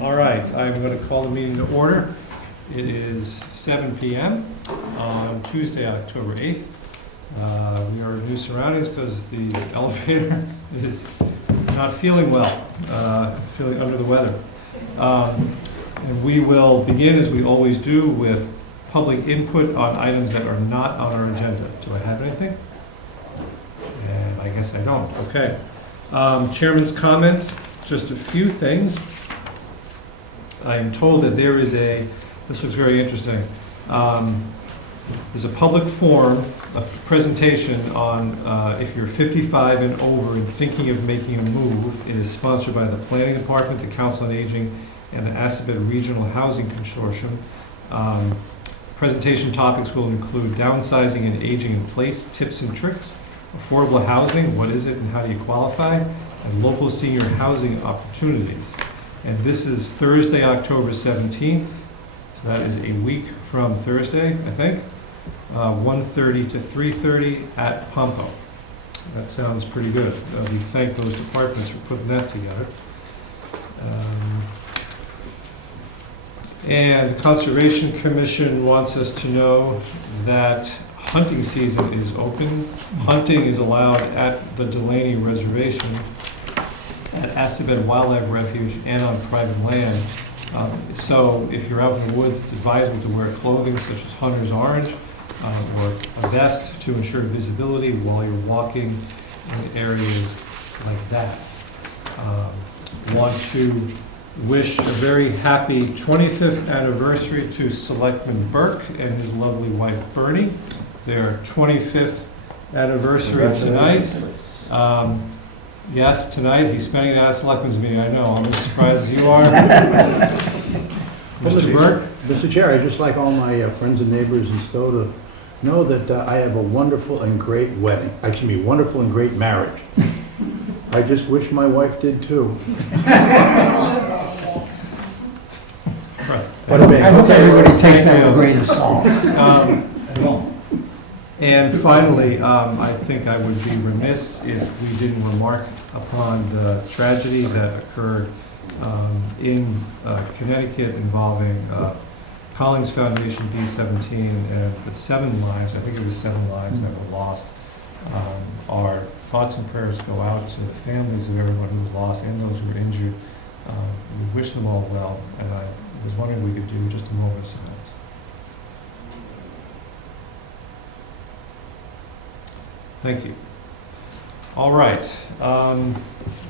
All right, I'm going to call the meeting to order. It is 7 p.m. on Tuesday, October 8th. We are in new surroundings because the elevator is not feeling well, feeling under the weather. And we will begin, as we always do, with public input on items that are not on our agenda. Do I have anything? And I guess I don't. Okay. Chairman's comments, just a few things. I am told that there is this looks very interesting. There's a public forum, a presentation on if you're 55 and over and thinking of making a move. It is sponsored by the Planning Department, the Council on Aging, and the Assabet Regional Housing Consortium. Presentation topics will include downsizing and aging in place, tips and tricks, affordable housing, what is it and how do you qualify, and local senior housing opportunities. And this is Thursday, October 17th. So that is a week from Thursday, I think. 1:30 to 3:30 at Pompo. That sounds pretty good. We thank those departments for putting that together. And the Conservation Commission wants us to know that hunting season is open. Hunting is allowed at the Delaney Reservation, at Assabet Wildlife Refuge, and on private land. So if you're out in the woods, it's advisable to wear clothing such as hunter's orange or a vest to ensure visibility while you're walking in areas like that. Want to wish a very happy 25th anniversary to Selectman Burke and his lovely wife Bernie. Their 25th anniversary tonight. Yes, tonight. He's spending it at a Selectmen's meeting. I know. I'm as surprised as you are. Mr. Burke? Mr. Chair, I'd just like all my friends and neighbors in Stow to know that I have a wonderful and great wedding. Actually, wonderful and great marriage. I just wish my wife did too. Right. I hope everybody takes that with a grain of salt. And finally, I think I would be remiss if we didn't remark upon the tragedy that occurred in Connecticut involving Collings Foundation B-17 and the 7 lives, I think it was 7 lives that were lost. Our thoughts and prayers go out to the families of everyone who was lost and those who were injured. We wish them all well, and I was wondering if we could do just a moment of silence. Thank you. All right,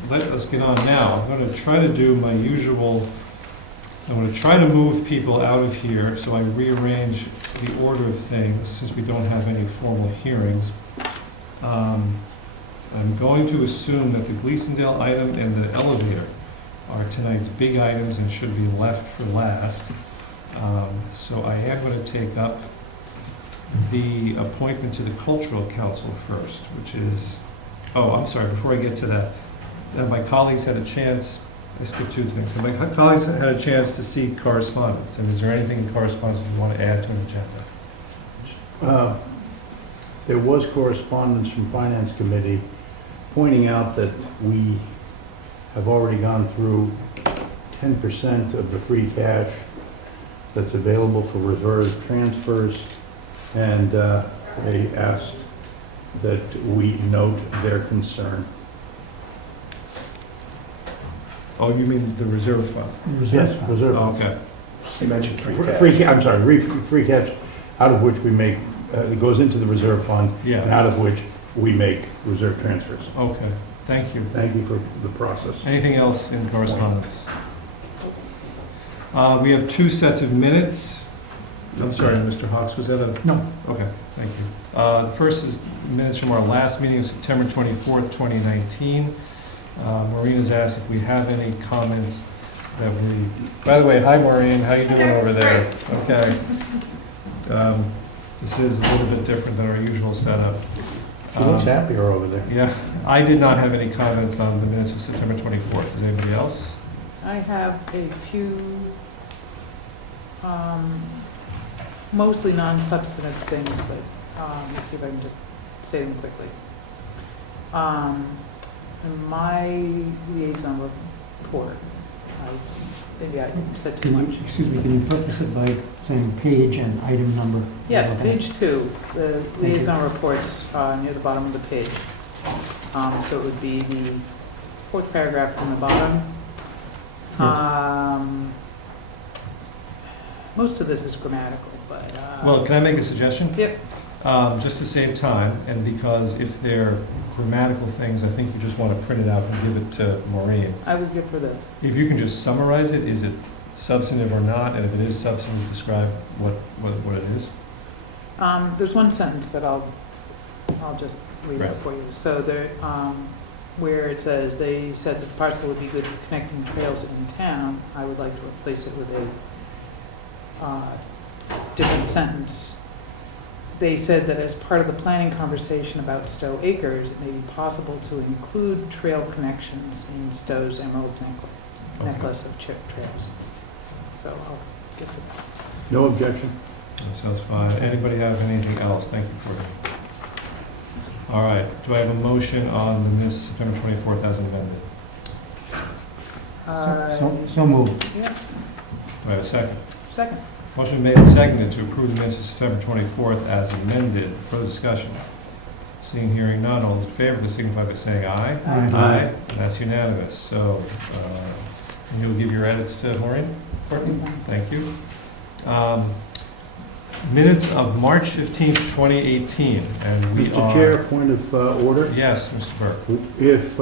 let us get on now. I'm going to try to do my usual, I'm going to try to move people out of here, so I rearrange the order of things since we don't have any formal hearings. I'm going to assume that the Gleasondale item and the elevator are tonight's big items and should be left for last. So I am going to take up the appointment to the Cultural Council first, which is, I'm sorry, before I get to that, my colleagues had a chance, I skipped 2 things. My colleagues had a chance to see correspondence, and is there anything in correspondence you want to add to an agenda? There was correspondence from Finance Committee pointing out that we have already gone through 10% of the free cash that's available for reserve transfers, and they asked that we note their concern. Oh, you mean the reserve fund? Yes, reserve. Oh, okay. You mentioned Free cash, out of which we make, it goes into the reserve fund, and Yeah, out of which we make reserve transfers. okay. Thank you. Thank you for the process. Anything else in correspondence? We have 2 sets of minutes. I'm sorry, Mr. Hawks, was that a? No. Okay, thank you. The first is minutes from our last meeting of September 24th, 2019. Maureen's asked if we have any comments that we, by the way, hi Maureen, how you doing over there? Okay. This is a little bit different than our usual setup. She looks happier over there. Yeah, I did not have any comments on the minutes of September 24th. Does anybody else? I have a few, mostly non-substantive things, but let's see if I can just say them quickly. In my liaison report, I maybe I said too much. Excuse me, can you preface it by saying page and item number? Yes, Okay. page 2, the you. liaison reports near the bottom of the page. So it would be the fourth paragraph from the bottom. Most of this is grammatical, but. Well, can I make a suggestion? Yep. Just to save time, and because if they're grammatical things, I think you just want to print it out and give it to Maureen. I would give her this. If you can just summarize it, is it substantive or not? And if it is substantive, describe what it is. There's one sentence that I'll just read out Right. for you. So there, where it says, they said that the parcel would be good for connecting trails in town, I would like to replace it with a different sentence. They said that as part of the planning conversation about Stow Acres, it may be possible to include trail connections in Stow's Emerald necklace of chip trails. So I'll get to that. No objection? That sounds fine. Anybody have anything else? Thank you for it. All right, do I have a motion on the minutes of September 24th as amended? So moved. Yeah, Do I have a second? second. Motion made and seconded to approve the minutes of September 24th as amended. Further discussion? Seeing, hearing none, all those in favor, please signify by saying aye. Aye. And that's unanimous. So, and you'll give your edits to Maureen? Courtney? Thank you. Minutes of March 15th, 2018, and we Mr. are... Chair, point of order. Yes, Mr. Burke. If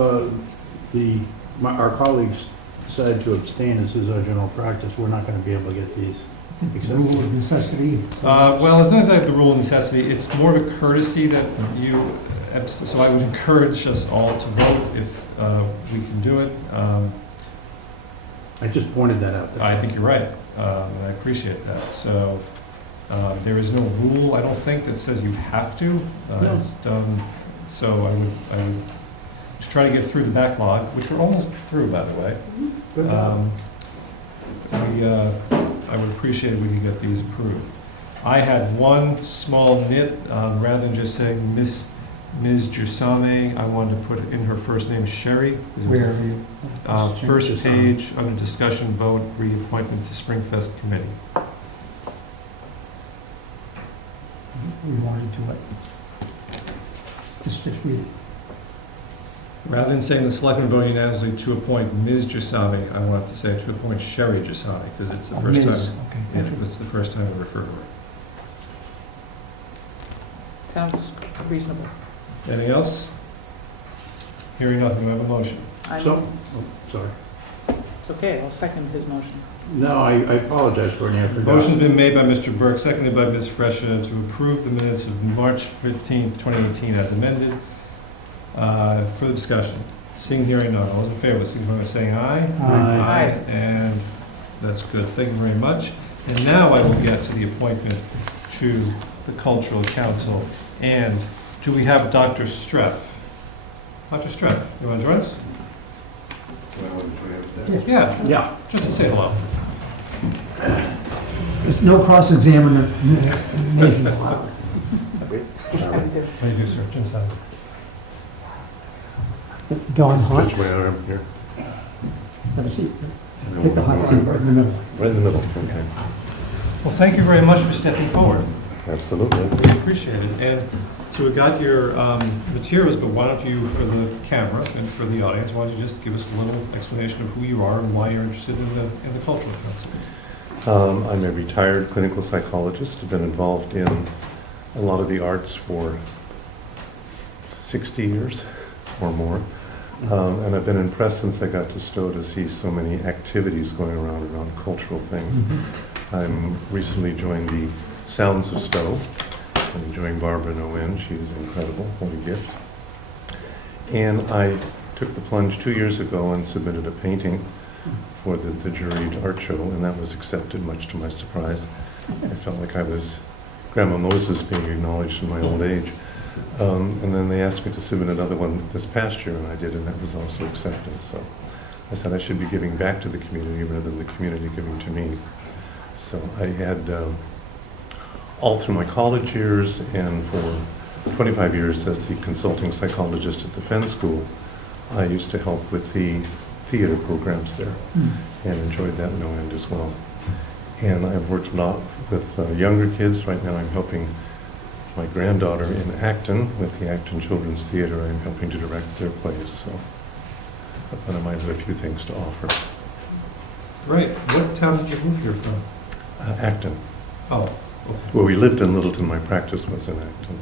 our colleagues decide to abstain, as is our general practice, we're not going to be able to get these Rule accepted. of necessity. Well, it's not exactly the rule of necessity, it's more of a courtesy that you, so I would encourage us all to vote if we can do it. I just pointed that out. I think you're right, and I appreciate that. So there is no rule, I don't think, that says you have to. No. It's done, so I would to try to get through the backlog, which we're almost through, by the way. Good job. I would appreciate it if we could get these approved. I had one small nit, rather than just saying Ms. Giussame, I wanted to put in her first name Sherry. Where are you? First Giussame. page, under discussion vote, reappointment to Springfest Committee. We wanted to it. Just read it. Rather than saying the selectmen vote unanimously to appoint Ms. Giussame, I wanted to say to appoint Sherry Giussame, because it's the first Ms. time. Okay, Yeah, thank you. it's the first time I refer to her. Sounds reasonable. Anything else? Hearing nothing, we have a motion. So, sorry. It's okay, I'll second his motion. No, I apologize, Courtney, I forgot. Motion's been made by Mr. Burke, seconded by Ms. Fresha, to approve the minutes of March 15th, 2018 as amended. Further discussion? Seeing, hearing none, all those in favor, signify by saying aye. Aye. And that's good, thank you very much. And now I will get to the appointment to the Cultural Council. And do we have Dr. Streff? Dr. Streff, you want to join us? Yeah, Yeah. just to say hello. There's no cross-examination allowed. What do you do, sir? Jim Simon. Dawn Hot, Stretch my arm here. have a seat. Take the hot seat right in the middle. Right in the middle, okay. Well, thank you very much for stepping forward. Absolutely. We appreciate it. And so we got your materials, but why don't you, for the camera and for the audience, why don't you just give us a little explanation of who you are and why you're interested in the Cultural Council? I'm a retired clinical psychologist. I've been involved in a lot of the arts for 60 years or more. And I've been impressed since I got to Stow to see so many activities going around cultural things. I'm recently joined the Sounds of Stow. I'm enjoying Barbara Nguyen. She is incredible. What a gift. And I took the plunge 2 years ago and submitted a painting for the juried art show, and that was accepted, much to my surprise. I felt like I was Grandma Moses being acknowledged in my old age. And then they asked me to submit another one this past year, and I did, and that was also accepted. So I said I should be giving back to the community rather than the community giving to me. So I had, all through my college years and for 25 years as the consulting psychologist at the Fenn School, I used to help with the theater programs there, and enjoyed that no end as well. And I've worked a lot with younger kids. Right now I'm helping my granddaughter in Acton with the Acton Children's Theater. I'm helping to direct their plays, so but I might have a few things to offer. Great. What town did you move here from? Acton. Oh, okay. Well, we lived in Littleton. My practice was in Acton.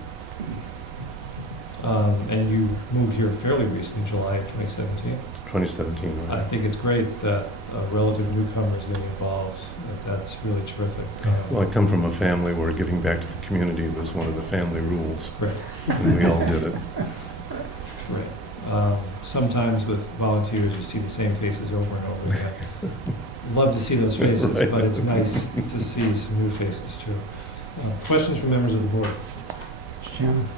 And you moved here fairly recently, July of 2017. 2017, I right? think it's great that a relative newcomer is getting involved. That's really terrific. Well, I come from a family where giving back to the community was one of the family rules, Great, and we all did it. great. Sometimes with volunteers, you see the same faces over and over again. Love to see those faces, Right. but it's nice to see some new faces too. Questions from members of the board? Mr. Chairman,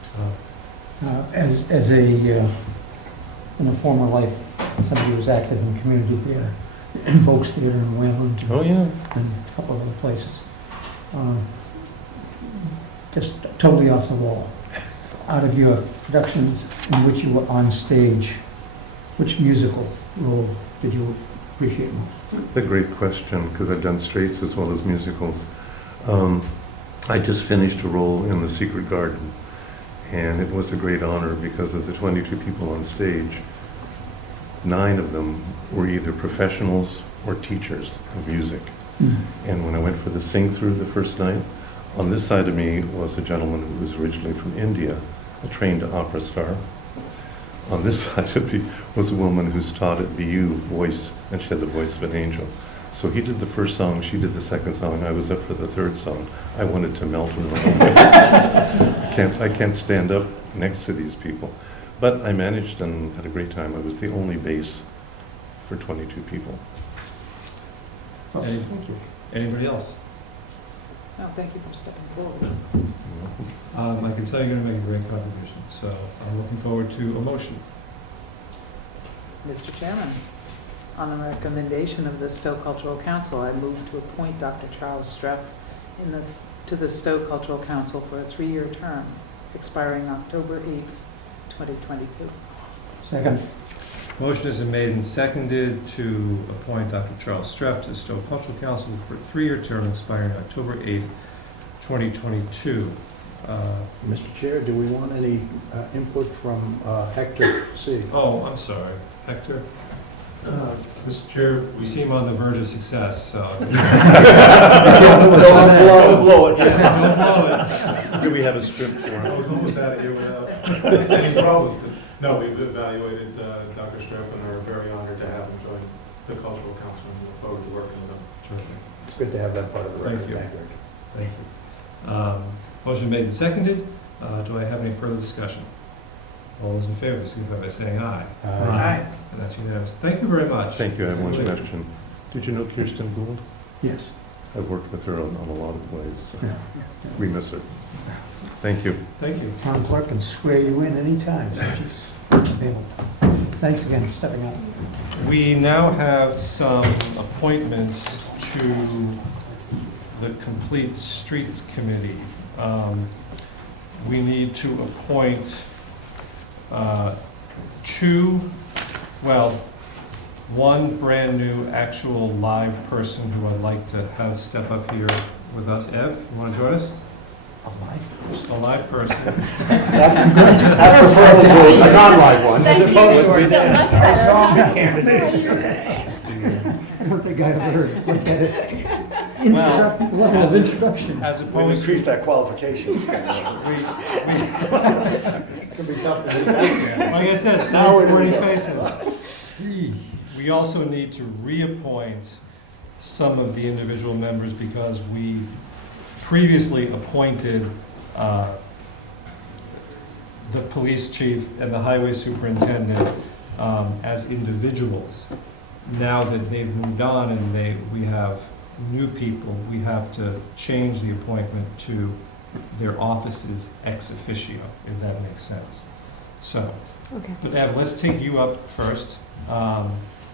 Uh, as a, in a former life, somebody who was active in community theater, Folks Theater in Wayland, Oh, yeah. and a couple of other places. Just totally off the wall. Out of your productions in which you were on stage, which musical role did you appreciate most? A great question, because I've done straights as well as musicals. I just finished a role in The Secret Garden, and it was a great honor because of the 22 people on stage. 9 of them were either professionals or teachers of music. And when I went for the sing-through the first night, on this side of me was a gentleman who was originally from India, a trained opera star. On this side of me was a woman who's taught at BU voice, and she had the voice of an angel. So he did the first song, she did the second song, I was up for the third song. I wanted to melt in the moment. I can't stand up next to these people. But I managed and had a great time. I was the only bass for 22 people. Any- Thank you. Anybody else? No, thank you for stepping forward. I can tell you're going to make a great contribution, so I'm looking forward to a motion. Mr. Chairman, on the recommendation of the Stow Cultural Council, I move to appoint Dr. Charles Streff to the Stow Cultural Council for a 3-year term, expiring October 8th, 2022. Second. Motion has been made and seconded to appoint Dr. Charles Streff to the Stow Cultural Council for a 3-year term expiring October 8th, 2022. Mr. Chair, do we want any input from Hector C.? Oh, I'm sorry. Hector? Mr. Chair, we seem on the verge of success, so. Don't blow it. Don't blow it. Do we have a script for I was him? almost out of here without any problems. No, we've evaluated Dr. Streff and are very honored to have him join the Cultural Council and look forward to working with him. Terrific. It's good to have that part of the record. Thank you. Thank you. Motion made and seconded. Do I have any further discussion? All those in favor, signify by saying aye. Aye. And that's unanimous. Thank you very much. Thank you. I have one question. Did you know Kirsten Gould? Yes. I've worked with her on a lot of plays. So Yeah. we miss her. Thank you. Thank you. Town clerk can swear you in anytime, so she's available. Thanks again for stepping up. We now have some appointments to the Complete Streets Committee. We need to appoint one brand-new actual live person who I'd like to have step up here with us. Ev, you want to join us? A live person. That's preferable to a non-live one. Thank you. That's I don't think I've heard looked at it. Well, Level of introduction. As opposed to... that qualification. Like I said, 740 faces. We also need to reappoint some of the individual members because we previously appointed the police chief and the highway superintendent as individuals. Now that they've moved on and we have new people, we have to change the appointment to their offices ex officio, if that makes sense. So, Okay. but Ev, let's take you up first.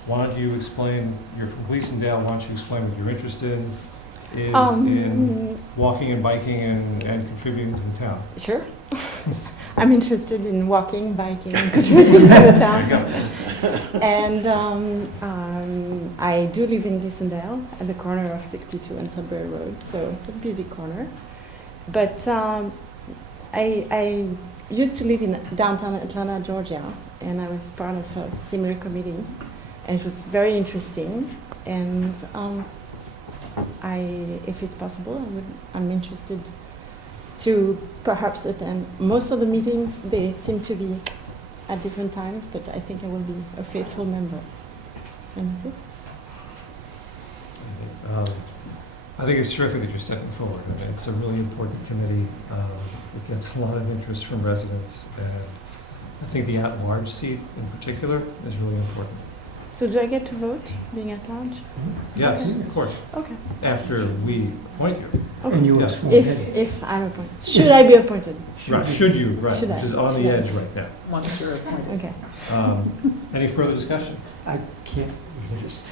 Why don't you explain, you're from Gleasondale, why don't you explain what you're interested in walking and biking and contributing to the town? Sure. I'm interested in walking, biking, and contributing to the There you town. go. And I do live in Gleasondale, at the corner of 62 and Sudbury Road, so it's a busy corner. But I used to live in downtown Atlanta, Georgia, and I was part of a similar committee, and it was very interesting. And if it's possible, I'm interested to perhaps attend most of the meetings. They seem to be at different times, but I think I will be a faithful member. And that's it. I think it's terrific that you're stepping forward. I mean, it's a really important committee. It gets a lot of interest from residents, and I think the at-large seat in particular is really important. So do I get to vote, being at large? Yes, Okay. of course, Okay. after we appoint you. And you were Yes. sworn in. If I'm appointed. Should I be appointed? Right, should you, right, Should I? which is on Should the I? edge right now. Once you're appointed. Okay. Any further discussion? I can't resist.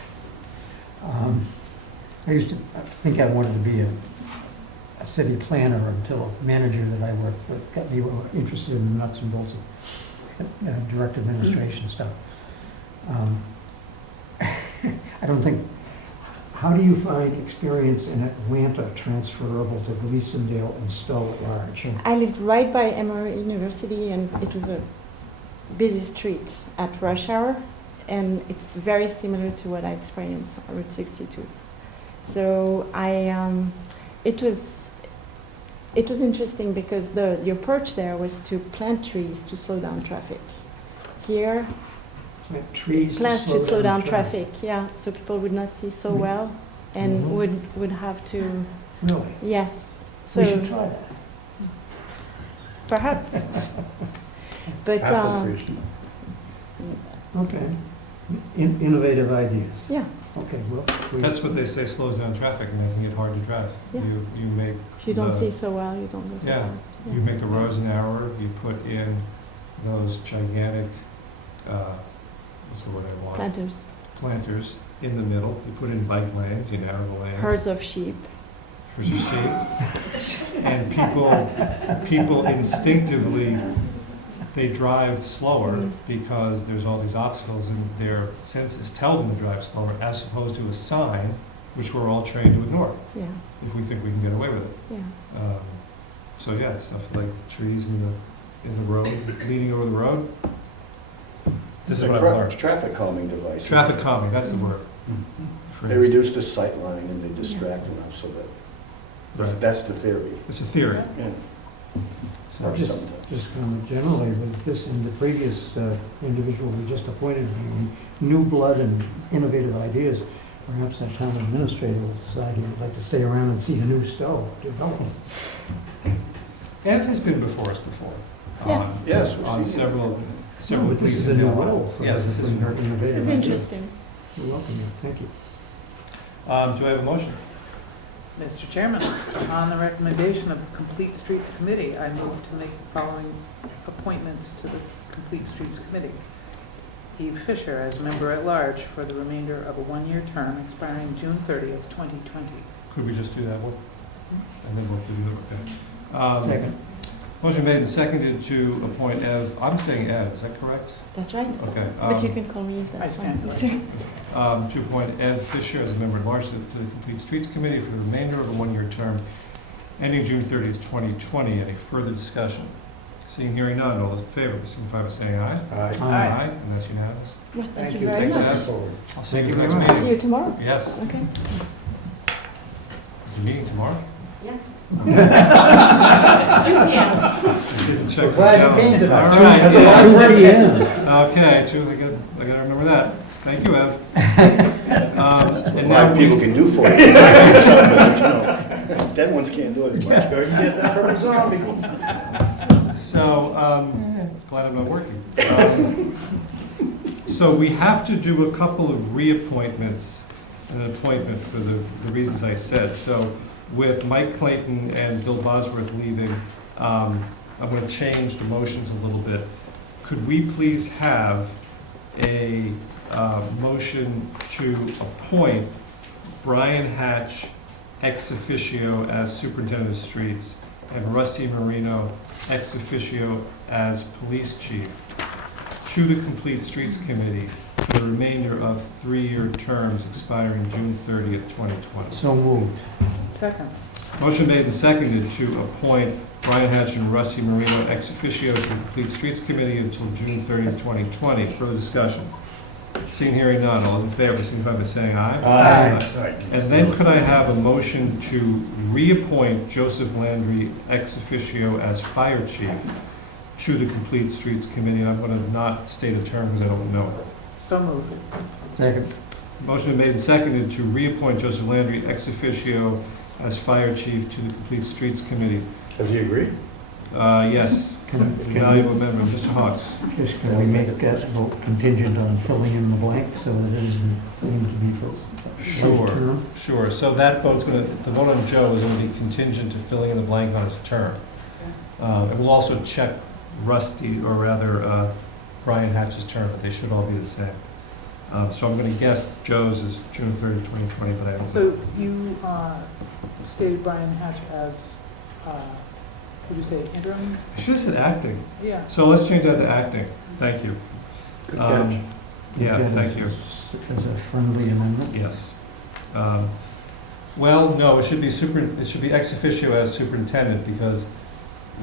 I used to think I wanted to be a city planner until a manager that I worked with got me interested in the nuts and bolts of direct administration stuff. I don't think, how do you find experience in Atlanta transferable to Gleasondale and Stow at large? I lived right by Emory University, and it was a busy street at rush hour, and it's very similar to what I experienced on Route 62. So it was interesting because the approach there was to plant trees to slow down traffic. Here, Plant trees plants to slow down traffic, yeah, so people would not see so well, and Mhm. would have to, Really? yes. We should So try that. perhaps, but Apple trees. Okay. Innovative ideas. yeah, Okay, well. That's what they say slows down traffic and making it hard to drive. Yeah. You make if you don't the- see so well, you don't go so Yeah. fast. You make the roads narrower, you put in those gigantic, what's the word I want? Planters, Planters in the middle, you put in bike lanes, you narrow the lanes. herds of sheep. Herds of sheep. And people instinctively, they drive slower Mhm. because there's all these obstacles and their senses tell them to drive slower as opposed to a sign, which we're all trained to ignore Yeah, if we think we can get away with it. yeah. So yeah, stuff like trees in the road, leaning over the road. This is what I've learned. Traffic calming device. Traffic calming, that's the word. They reduce the sight line and they distract enough so that, Right. that's the theory. It's a theory. Yeah. So- Or Just- sometimes. Just comment generally with this and the previous individual we just appointed, bringing new blood and innovative ideas. Perhaps that town administrator will decide he would like to stay around and see a new Stow develop. Ev has been before us before. Yes. on- Yes, we've On seen it. several But this is a Gleasondale new role. so Yes, this is bring new. her innovative This is ideas. interesting. You're welcome, yeah. Thank you. Do I have a motion? Mr. Chairman, on the recommendation of the Complete Streets Committee, I move to make the following appointments to the Complete Streets Committee. Eve Fisher as member at large for the remainder of a one-year term expiring June 30th, 2020. Could we just do that one? And then we'll do the, okay. Second. Motion made and seconded to appoint Ev, I'm saying Ev, is that correct? That's right. Okay. But you can call me if that's I fine. stand To appoint Ev Fisher as a member at large to the Complete Streets Committee for the remainder of a one-year term ending June 30th, 2020. Any further discussion? Seeing, hearing none, all those in favor, signify by saying aye. Aye. And that's unanimous. Yeah, thank you very Thanks, much. Ev. I'll see you Thank at the you next very much. I'll see meeting. you tomorrow. Yes. Okay. Is the meeting tomorrow? Yes. 2 p.m. I didn't check We're the glad you calendar. came tonight. All right, That's a lot yeah. of work in. Okay, I gotta remember that. Thank you, Ev. That's what And now live we, people can do for you. Dead ones can't do it as much. Get that from a zombie. so, glad I'm not working. So we have to do a couple of reappointments and an appointment for the reasons I said. So with Mike Clayton and Bill Bosworth leaving, I'm going to change the motions a little bit. Could we please have a motion to appoint Brian Hatch ex officio as superintendent of streets and Rusty Marino ex officio as police chief to the Complete Streets Committee for the remainder of 3-year terms expiring June 30th, 2020. So moved. Second. Motion made and seconded to appoint Brian Hatch and Rusty Marino ex officio to the Complete Streets Committee until June 30th, 2020. Further discussion? Seeing, hearing none, all those in favor, signify by saying aye. Aye. And then could I have a motion to reappoint Joseph Landry ex officio as fire chief to the Complete Streets Committee? I'm going to not state a term because I don't know it. So moved. Second. Motion made and seconded to reappoint Joseph Landry ex officio as fire chief to the Complete Streets Committee. Has he agreed? Yes, Can it's a valuable member. Mr. Hawks? just, can we make that vote contingent on filling in the blank so that it isn't deemed to be for Sure, term? sure. So that vote's going to, the vote on Joe is going to be contingent to filling in the blank on his term. And we'll also check Rusty, or rather Brian Hatch's term, but they should all be the same. So I'm going to guess Joe's is June 30th, 2020, but I don't know. So you stated Brian Hatch as, would you say interim? I should have said acting. Yeah. So let's change that to acting. Thank you. Good catch. Yeah, thank you. As a friendly amendment? Yes. Well, no, it should be ex officio as superintendent, because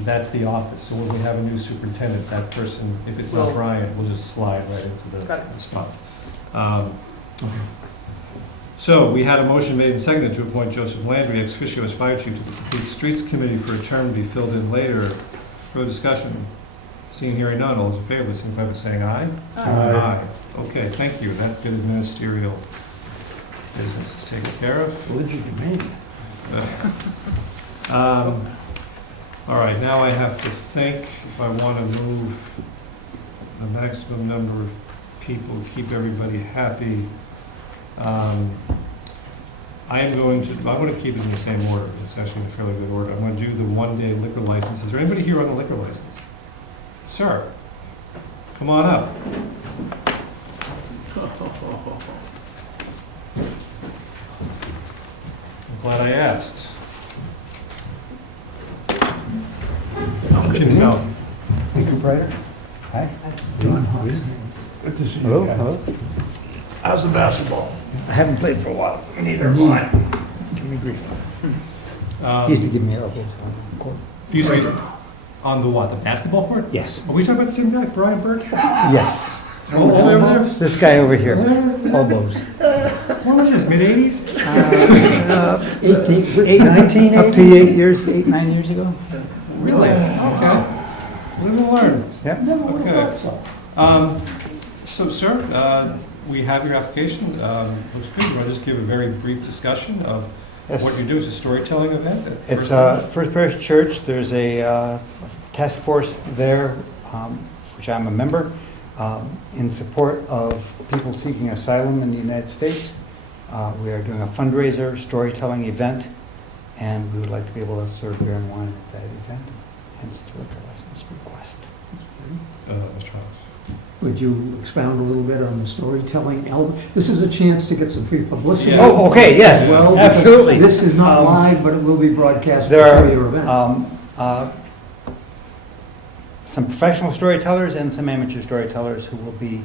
that's the office. So when we have a new superintendent, that person, if it's not Well- Brian, will just slide right into Got it. the spot. Okay. So we had a motion made and seconded to appoint Joseph Landry ex officio as fire chief to the Complete Streets Committee for a term to be filled in later. Further discussion? Seeing, hearing none, all those in favor, signify by saying aye. Aye. Okay, thank you. That bit of ministerial business is taken care of. Legitimate. All right, now I have to think if I want to move the maximum number of people, keep everybody happy. I'm going to keep it in the same order. It's actually in a fairly good order. I'm going to do the one-day liquor license. Is there anybody here on the liquor license? Sir, come on up. I'm glad I asked. Jim South. Mr. Prater? Hi. John Hawks. Good to see you Hello, guys. hello. How's the basketball? I haven't played for a while. Neither have I. Give me grief. Um, He used to give me elbows on the court. You say on the what, the basketball court? Yes, Are we talking about the same guy, Brian Burke? yes. All the way over there? This guy over here, elbows. What was this, mid-80s? 1980? Up to 8 years, 8, 9 years ago. Really? Okay. Live and learn. Yep. Never would Okay. have thought so. So, sir, we have your application. Looks good. You want to just give a very brief discussion of Yes. what you do? It's a storytelling event? at It's First First Parish Church. There's a task force there, which I'm a member, in support of people seeking asylum in the United States. We are doing a fundraiser, storytelling event, and we would like to be able to serve beer and wine at that event, hence the liquor license request. Mr. Hawks. Would you expound a little bit on the storytelling element? This is a chance to get some free publicity. Yeah. Oh, okay, yes, as well, because absolutely. This is not Um, live, but it will be broadcast There before your event. are some professional storytellers and some amateur storytellers who will be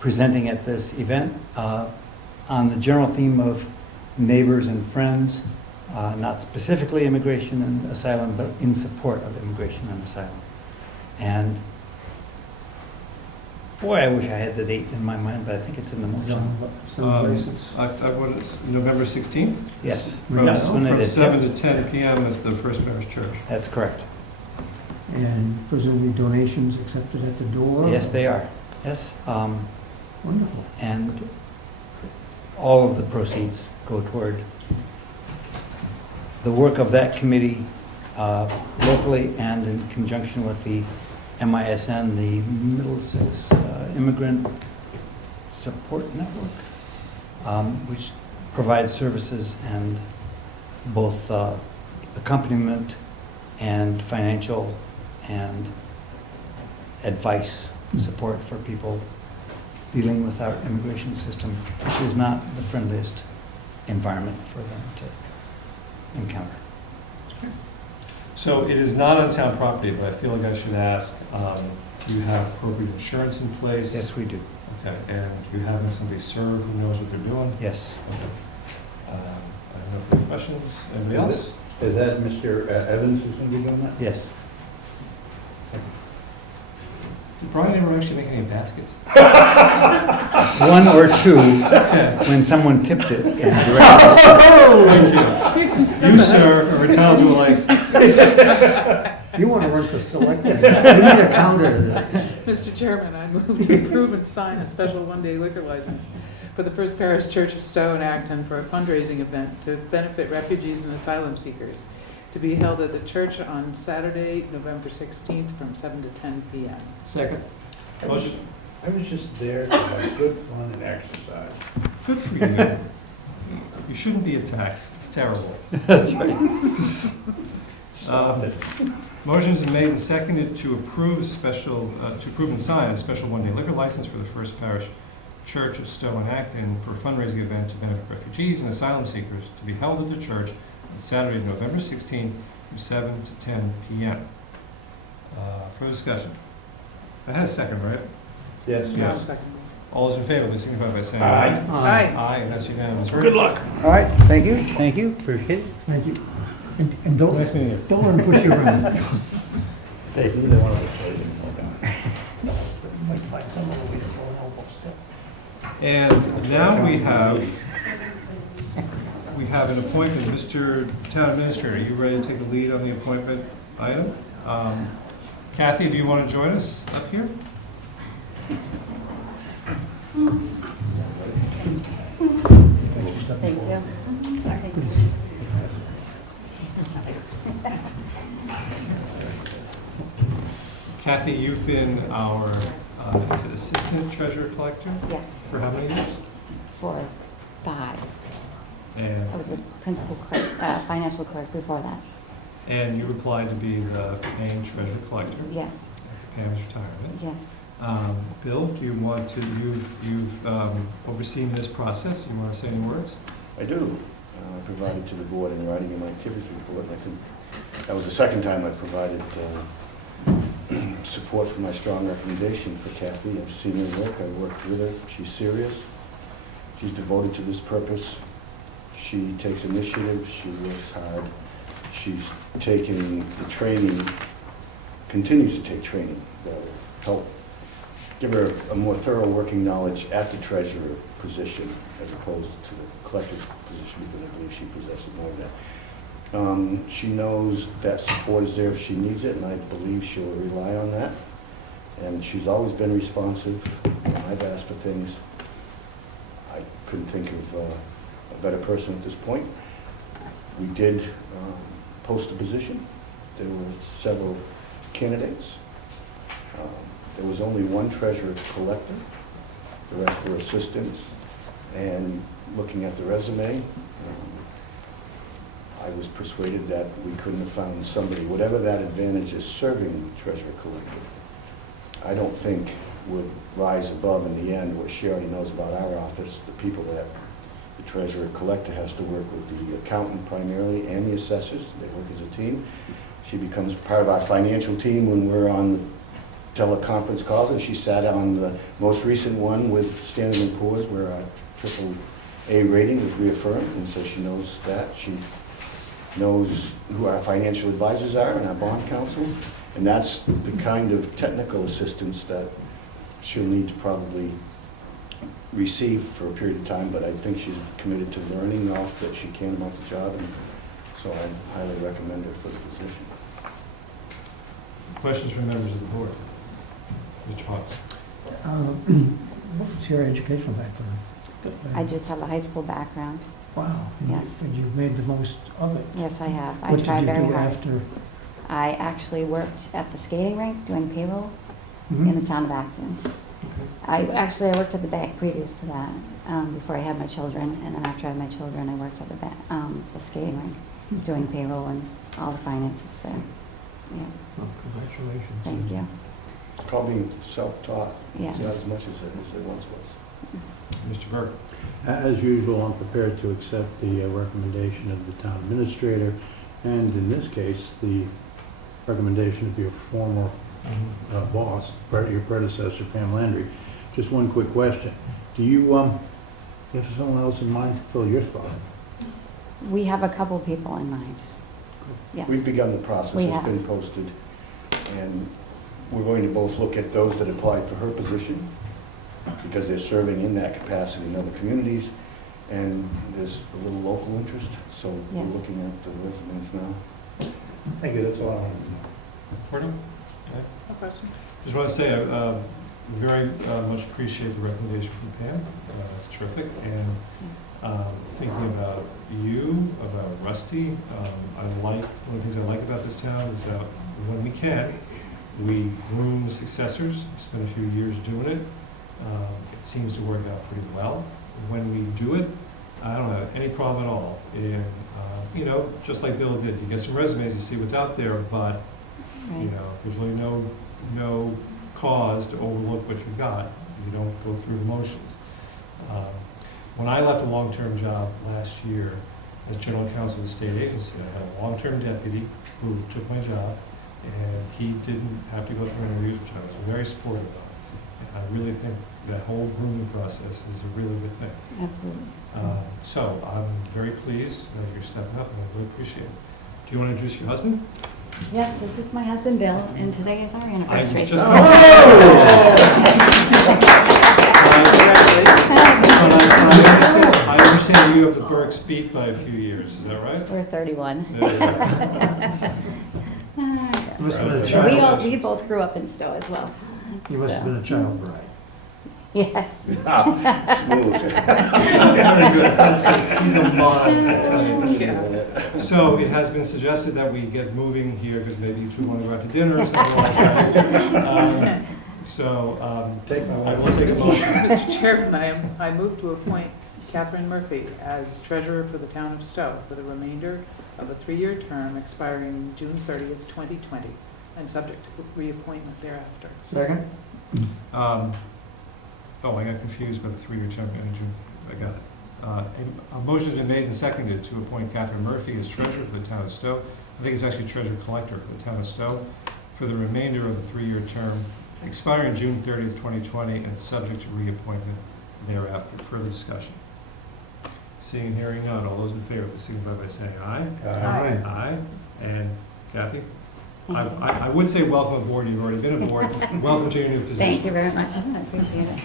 presenting at this event on the general theme of neighbors and friends, not specifically immigration and asylum, but in support of immigration and asylum. And boy, I wish I had the date in my mind, but I think it's in the motion. Some places. What is November 16th? Yes, From that's when it from is. 7 Yep, to 10 p.m. at the First Parish Church. that's correct. And presumably donations accepted at the door? Yes, they are. Yes. Wonderful. And all of the proceeds go toward the work of that committee locally and in conjunction with the MISN, the Middlesex Immigrant Support Network, which provides services and both accompaniment and financial and advice support for people dealing with our immigration system, which is not the friendliest environment for them to encounter. So it is not on town property, but I feel like I should ask. Do you have appropriate insurance in place? Yes, we do. Okay, and you having somebody serve who knows what they're doing? Yes. Okay. I have no further questions. Anybody else? Is that Mr. Evans who's going to be doing that? Yes. Did Brian ever actually make any baskets? One or two Okay. when someone tipped it. And directed Thank you. You, sir, are entitled to a license. You want to run for selectman? You need a counter to this. Mr. Chairman, I move to approve and sign a special one-day liquor license for the First Parish Church of Stow and Acton for a fundraising event to benefit refugees and asylum seekers, to be held at the church on Saturday, November 16th, from 7 to 10 p.m. Second. Motion. I was just there to have good fun and exercise. Good for you. You shouldn't be attacked. It's terrible. Stop it. Motion's been made and seconded to approve and sign a special one-day liquor license for the First Parish Church of Stow and Acton for a fundraising event to benefit refugees and asylum seekers to be held at the church on Saturday, November 16th, from 7 to 10 p.m. Further discussion? I had a second, right? Yes. Yeah. I'll second. All those in favor, please signify by saying Aye. aye. Aye. Aye, and that's unanimous. Good luck. All right, thank you, thank you, appreciate it. Thank you. And don't, Nice meeting you. don't let them push you around. They do, they want to play them, hold on. You might find some other way to throw an elbow still. And now we have an appointment. Mr. Town Administrator, are you ready to take the lead on the appointment item? Kathy, do you want to join us up here? Thank you. Good to see you. Kathy, you've been our is it assistant treasurer collector Yes, for how many years? for 5. And I was a principal clerk, financial clerk before that. and you applied to be the main treasurer collector. Yes, Pam's retirement. yes. Bill, do you want to? You've overseen this process. You want to say any words? I do. I provided to the board in writing in my activities report, and I think that was the second time I provided support for my strong recommendation for Kathy. I've seen her work, I worked with her, she's serious, she's devoted to this purpose, she takes initiative, she works hard, she's taken the training, continues to take training that will help give her a more thorough working knowledge at the treasurer position as opposed to the collector's position, because I believe she possesses more of that. She knows that support is there if she needs it, and I believe she'll rely on that. And she's always been responsive. When I've asked for things, I couldn't think of a better person at this point. We did post a position. There were several candidates. There was only one treasurer collector. The rest were assistants. And looking at the resume, I was persuaded that we couldn't have found somebody, whatever that advantage is serving treasurer collector, I don't think would rise above in the end what she already knows about our office, the people that the treasurer collector has to work with, the accountant primarily and the assessors. They work as a team. She becomes part of our financial team when we're on teleconference calls, and she sat on the most recent one with Standard & Poor's where our AAA rating was reaffirmed, and so she knows that. She knows who our financial advisors are and our bond counsel, and that's the kind of technical assistance that she'll need to probably receive for a period of time, but I think she's committed to learning off that she can about the job, and so I highly recommend her for the position. Questions from members of the board? Mr. Hawes? What's your educational background? I just have a high school background. Wow. Yes. And you've made the most of it. Yes, I have. I What try did you very do hard. after? I actually worked at the skating rink doing payroll Mhm. in the town of Acton. I worked at the bank previous to that, before I had my children, and then after I had my children, I worked at the skating rink doing payroll and all the finances there. Yeah, Oh, congratulations. thank you. It's called being self-taught. Yes. It's not as much as it once was. Mr. Burke? As usual, I'm prepared to accept the recommendation of the town administrator, and in this case, the recommendation of your former boss, your predecessor, Pam Landry. Just one quick question. Do you have someone else in mind to fill your spot? We have a couple people in mind. Yes. We've begun the process, We it's have. been posted, and we're going to both look at those that applied for her position, because they're serving in that capacity in other communities, and there's a little local interest, so we're Yes. looking at the resumes now. Thank you, that's all I wanted to know. Courtney? No questions? Just want to say, I very much appreciate the recommendation from Pam. It's terrific. And thinking about you, about Rusty, one of the things I like about this town is that when we can, we groom successors. We spend a few years doing it. It seems to work out pretty well. When we do it, I don't have any problem at all. And, just like Bill did, you get some resumes, you see what's out there, but Right. There's really no cause to overlook what you've got. You don't go through the motions. When I left a long-term job last year as general counsel of the state agency, I had a long-term deputy who took my job, and he didn't have to go through interviews, which I was very supportive of. And I really think that whole grooming process is a really good thing. Absolutely. So I'm very pleased that you're stepping up, and I really appreciate it. Do you want to introduce your husband? Yes, this is my husband, Bill, and today is our I was anniversary. just. I understand you have the Burke's beat by a few years, is that right? We're 31. There you go. You must have been a We child. both grew up in Stow as well. You must have been a child bride. Yes. Smooth. Very good. He's a model, I tell you. So it has been suggested that we get moving here, because maybe you two want to go out to dinner or something like that. Take my I wife. will take a motion. Mr. Chairman, I move to appoint Catherine Murphy as treasurer for the town of Stow for the remainder of a 3-year term expiring June 30th, 2020, and subject to reappointment thereafter. Second? I got confused by the 3-year term in June. I got it. A motion has been made and seconded to appoint Catherine Murphy as treasurer for the town of Stow. I think it's actually treasurer collector for the town of Stow for the remainder of the 3-year term expiring June 30th, 2020, and subject to reappointment thereafter. Further discussion. Seeing and hearing none, all those in favor, please signify by saying aye. Aye. Aye. And Kathy? I would say welcome aboard, you've already been aboard. Welcome to your new position. Thank you very much. I appreciate it.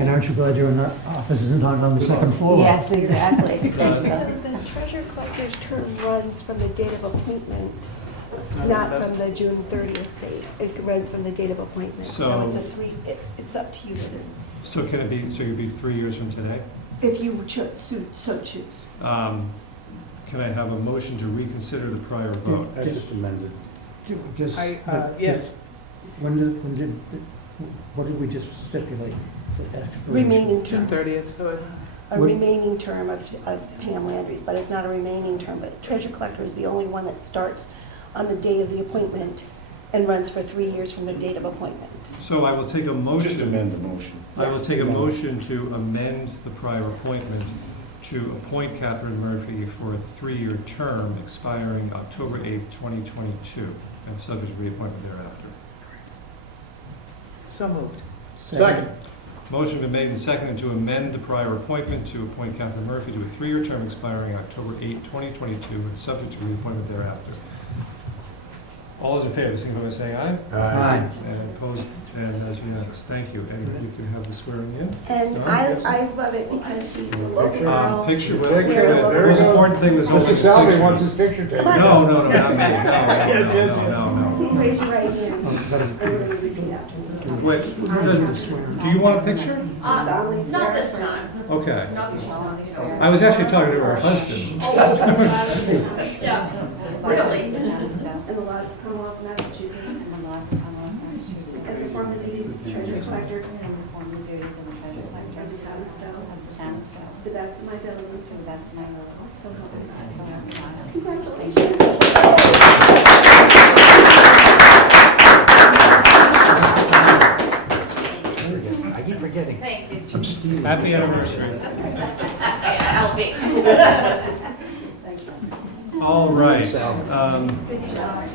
And aren't you glad your office isn't on the second floor? Yes, exactly. So the treasurer collector's term runs from the date of appointment, not from the June 30th date. It runs from the date of appointment. So it's it's up to you So can it be, so you'd be 3 years from today? if you so choose. Can I have a motion to reconsider the prior vote? I just amended. Just, Yes. what did we just stipulate for expiration? Remaining June term. 30th, so A remaining term of Pam Landry's, but it's not a remaining term. But treasurer collector is the only one that starts on the day of the appointment and runs for 3 years from the date of appointment. So I will take a Just motion, amend the motion. I will take a motion to amend the prior appointment to appoint Catherine Murphy for a 3-year term expiring October 8th, 2022, and subject to reappointment thereafter. so moved. Second. Motion been made and seconded to amend the prior appointment to appoint Catherine Murphy to a 3-year term expiring October 8, 2022, and subject to reappointment thereafter. All those in favor, signify by saying aye. Aye. And opposed, and that's unanimous. Thank you. And you can have the swearing in. And I love it because she's a local girl. Picture, well, Picture, the there most you go. important thing was always Mr. Salvi pictures. wants his picture taken. No, not me. No. Raise your right hand. Everybody repeat after me. Wait, do you want a picture? Solemnly swear. Not this time, Okay. not this time. I was actually talking to her husband. Yeah, really? And the laws of the Commonwealth of Massachusetts. As the form of duties of the treasurer collector. Of the town of Stow. To the best of my ability. So help me God. Congratulations. I keep forgetting. Thank you. I'm Steve. Happy anniversary. Yeah, I'll be. All right. Good job.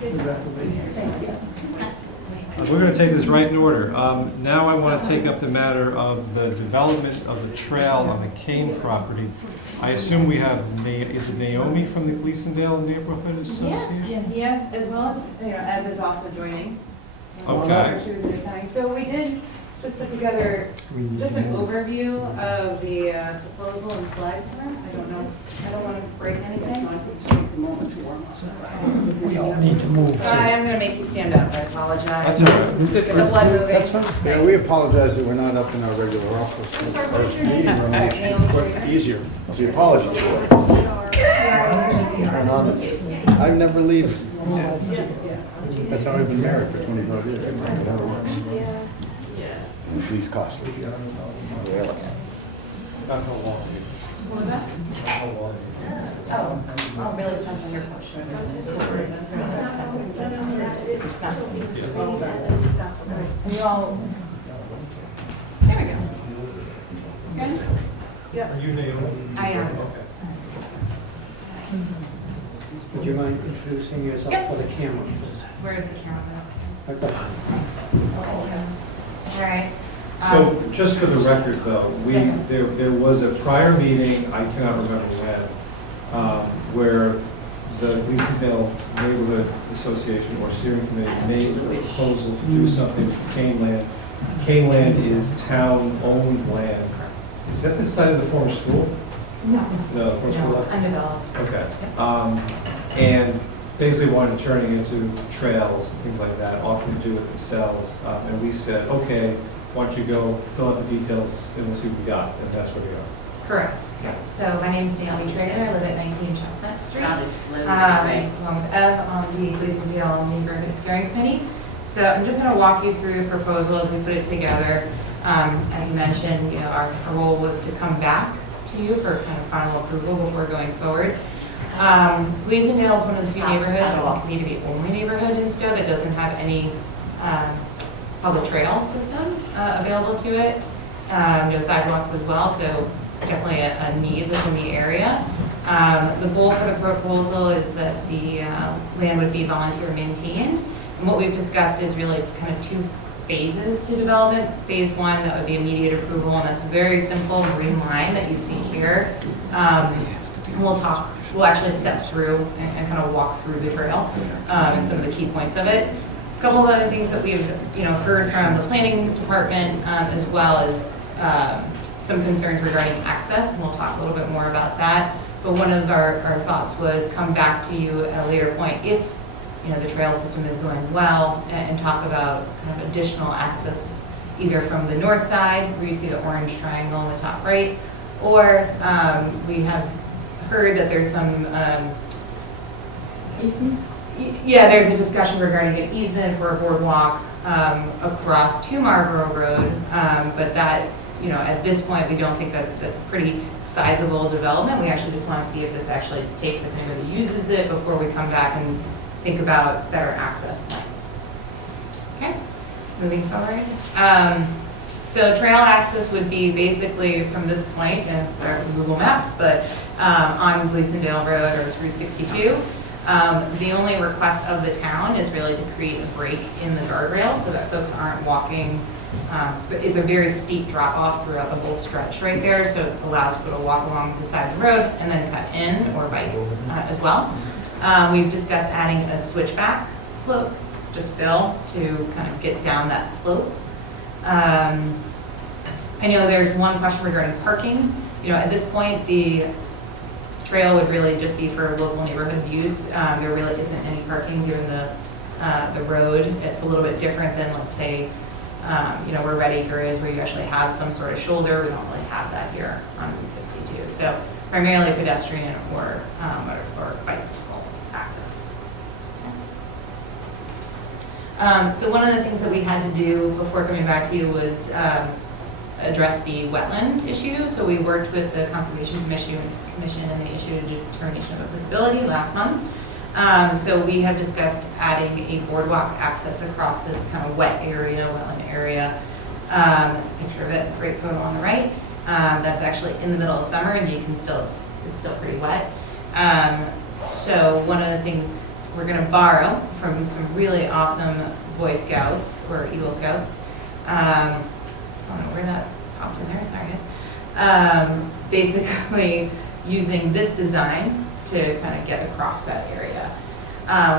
Congratulations. We're going to take this right in order. Now I want to take up the matter of the development of the trail on the Kane property. I assume we have, is it Naomi from the Gleasondale Neighborhood Association? Yes, as well as, Ed is also joining. Okay. So we did just put together just an overview of the proposal and slide form. I don't want to break anything. We all need to move. So I am going to make you stand up, I apologize. That's all right. It's good for the blood moving. That's fine. Yeah, we apologize that we're not up in our regular office. Sorry, Our what's your meeting name? room makes it quick, easier. The apology for it. Turn on it. I've never leave. That's how I've been married for 25 years. And it's least costly. Really. What was that? Oh, really depends on your question. And you all, there we go. Good? Are you Naomi? I am. Okay. Would you mind introducing yourself Yep. for the camera? Where is the camera? Okay. All right. So, just for the record though, Yes, sir. there was a prior meeting, I cannot remember when, where the Gleasondale Neighborhood Association or Steering Committee made a proposal to do something with Kane land. Kane land is town-owned land. Is that the site of the former school? No. No, former school? No, it's undeveloped. Okay. And basically wanted to turn it into trails and things like that, often do it themselves. And we said, okay, why don't you go fill out the details and we'll see what we got, and that's where we are. Correct. Yeah. So my name is Naomi Trader. I live at 19 Chestnut Street. Along with Along with Ev on the Gleasondale Neighborhood Steering Committee. So I'm just going to walk you through the proposal as we put it together. As you mentioned, our goal was to come back to you for kind of final approval before going forward. Gleasondale is one of the few neighborhoods, well, maybe the only neighborhood in Stow that doesn't have any public trail system available to it. No sidewalks as well, so definitely a need within the area. The goal for the proposal is that the land would be volunteer maintained. And what we've discussed is really kind of two phases to development. Phase one, that would be immediate approval, and that's a very simple green line that you see here. And we'll actually step through and kind of walk through the trail and some of the key points of it. A couple of other things that we've heard from the planning department as well as some concerns regarding access, and we'll talk a little bit more about that. But one of our thoughts was come back to you at a later point if the trail system is going well and talk about kind of additional access either from the north side where you see the orange triangle on the top right, or we have heard that there's some there's a discussion regarding an easement for a boardwalk across to Marlborough Road, but that at this point we don't think that that's a pretty sizable development. We actually just want to see if this actually takes, if anybody uses it before we come back and think about better access plans. Okay, moving forward. So trail access would be basically from this point, and it's our Google Maps, but on Gleasondale Road, or it's Route 62. The only request of the town is really to create a break in the guardrail so that folks aren't walking. It's a very steep drop off throughout the whole stretch right there, so it allows people to walk along the side of the road and then cut in or bike as well. We've discussed adding a switchback slope, just fill to kind of get down that slope. I know there's one question regarding parking. At this point, the trail would really just be for local neighborhood use. There really isn't any parking given the road. It's a little bit different than, let's say, where Red Acre is, where you actually have some sort of shoulder. We don't really have that here on Route 62. So primarily pedestrian or bicycle access. So one of the things that we had to do before coming back to you was address the wetland issue. So we worked with the Conservation Commission and they issued a determination of applicability last month. So we have discussed adding a boardwalk access across this kind of wet area, wetland area. That's a picture of it, great photo on the right. That's actually in the middle of summer and you can still, it's still pretty wet. So one of the things we're gonna borrow from some really awesome Boy Scouts or Eagle Scouts. I don't know where that popped in there, sorry guys. Basically using this design to kind of get across that area.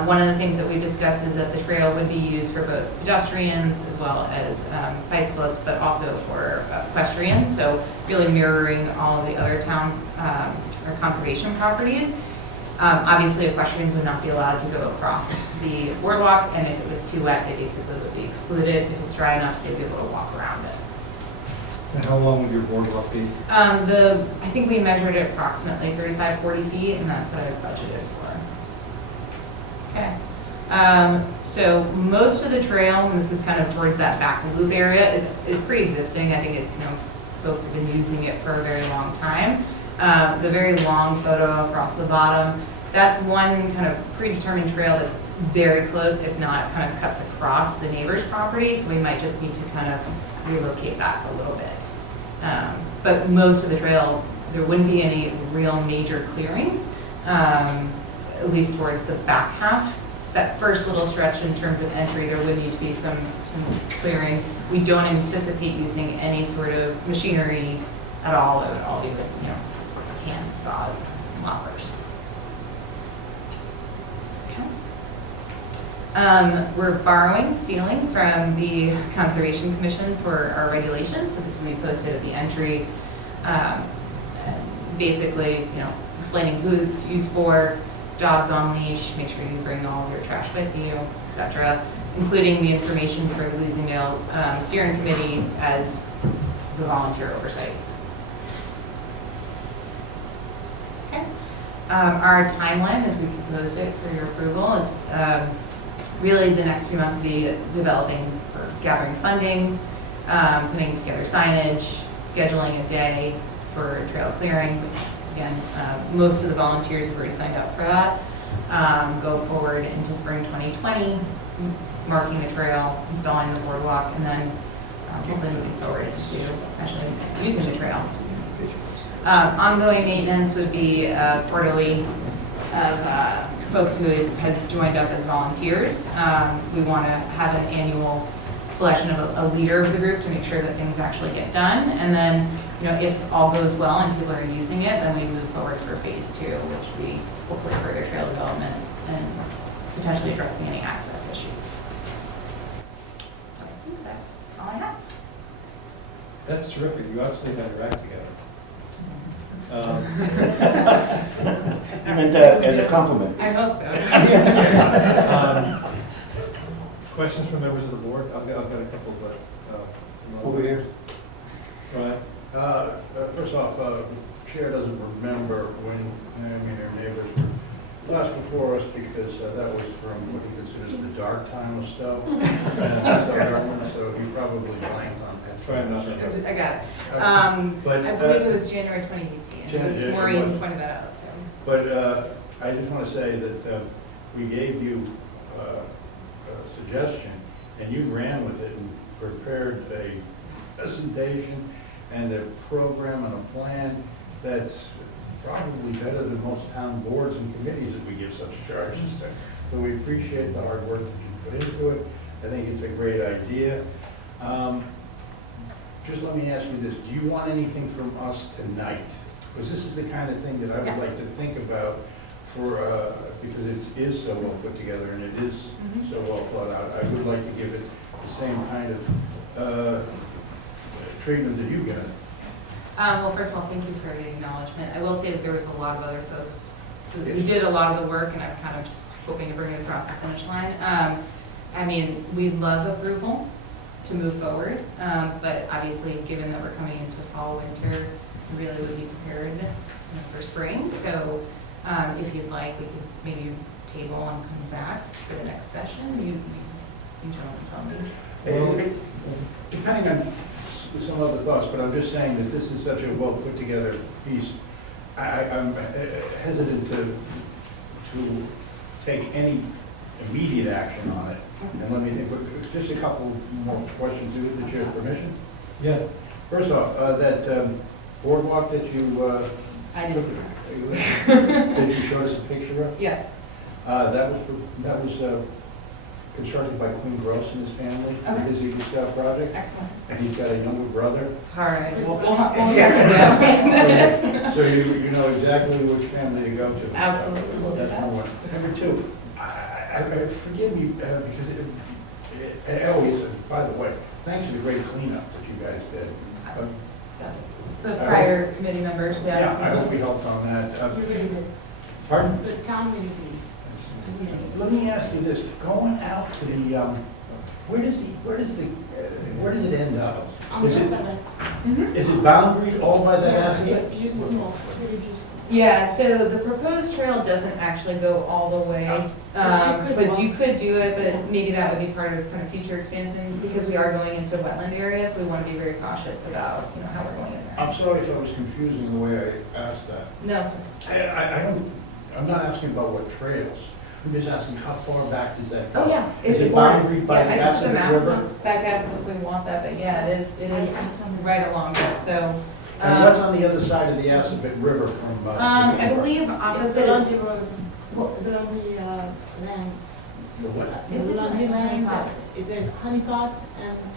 One of the things that we discussed is that the trail would be used for both pedestrians as well as bicyclists, but also for equestrians. So really mirroring all of the other town or conservation properties. Obviously, equestrians would not be allowed to go across the boardwalk, and if it was too wet, they basically would be excluded. If it's dry enough, they'd be able to walk around it. And how long would your boardwalk be? I think we measured it approximately 35, 40 feet, and that's what I budgeted for. Okay. So most of the trail, and this is kind of towards that back loop area, is pre-existing. I think it's, folks have been using it for a very long time. The very long photo across the bottom, that's one kind of predetermined trail that's very close, if not kind of cuts across the neighbor's property, so we might just need to kind of relocate that a little bit. But most of the trail, there wouldn't be any real major clearing, at least towards the back half. That first little stretch in terms of entry, there would need to be some clearing. We don't anticipate using any sort of machinery at all. It would all be with, hand saws, loppers. Okay. We're stealing from the Conservation Commission for our regulations, so this will be posted at the entry. Basically, explaining who it's used for, dogs on leash, make sure you bring all of your trash with you, etc., including the information for the Gleasondale Steering Committee as the volunteer oversight. Okay. Our timeline, as we proposed it for your approval, is really the next few months will be developing or gathering funding, putting together signage, scheduling a day for trail clearing, which again, most of the volunteers have already signed up for that. Go forward into spring 2020, marking the trail, installing the boardwalk, and then hopefully moving forward into actually using the trail. Ongoing maintenance would be quarterly of folks who had joined up as volunteers. We want to have an annual selection of a leader of the group to make sure that things actually get done. And then, if all goes well and people are using it, then we move forward for phase 2, which would be hopefully further trail development and potentially addressing any access issues. So I think that's all I have. That's terrific. You obviously have your act together. You meant that as a compliment. I hope so. Questions from members of the board? I've got a couple, but Over here. Right. First off, the chair doesn't remember when our neighbors were last before us because that was from what he considers the dark time of Stow. So he probably blanked on that. Try not to. I got it. But I believe it was January 2018. It was Maureen pointed that out. So. But I just want to say that we gave you a suggestion, and you ran with it and prepared a presentation and a program and a plan that's probably better than most town boards and committees that we give such charges to. So we appreciate the hard work that you put into it. I think it's a great idea. Just let me ask you this, do you want anything from us tonight? Because this is the kind of thing that I would like to think about for, because it is so well put together and it is so well thought out. I would like to give it the same kind of treatment that you get. Well, first of all, thank you for the acknowledgement. I will say that there was a lot of other folks who did a lot of the work, and I'm kind of just hoping to bring it across the finish line. I mean, we'd love approval to move forward, but obviously, given that we're coming into fall, winter, we really would be prepared for spring. So if you'd like, we could maybe table and come back for the next session. You gentlemen tell me. Depending on some other thoughts, but I'm just saying that this is such a well put together piece. I'm hesitant to take any immediate action on it. And let me think, just a couple more questions with the chair's permission. Yeah. First off, that boardwalk that you I did. that you showed us a picture of. Yes. That was constructed by Queen Gross and his family, Okay. his Eagle Scout project, Excellent. and he's got a younger brother. All right. So you know exactly which family to go to. Absolutely, we'll do That's that. number one. Number two, forgive me, because always, by the way, thanks for the great cleanup that you guys did. The prior committee members, Yeah, yeah. I hope we helped on that. Pardon? Let me ask you this, going out to the, where does it end up? Is it boundary all by that aspect? Yeah, so the proposed trail doesn't actually go all the way, but you could do it, but maybe that would be part of kind of future expansion, because we are going into wetland areas, so we want to be very cautious about, how we're going in there. I'm sorry if I was confusing the way I asked that. No, sir. I'm not asking about what trails. I'm just asking how far back does that go? Oh, yeah. Is If it you want- boundaried by the Yeah, I can put the Assabet map River? back up if we want that, but yeah, it is right along that, so. And what's on the other side of the Assabet River from? I believe opposite is. The lonely lands. The what? Is it lonely land? If there's honeypot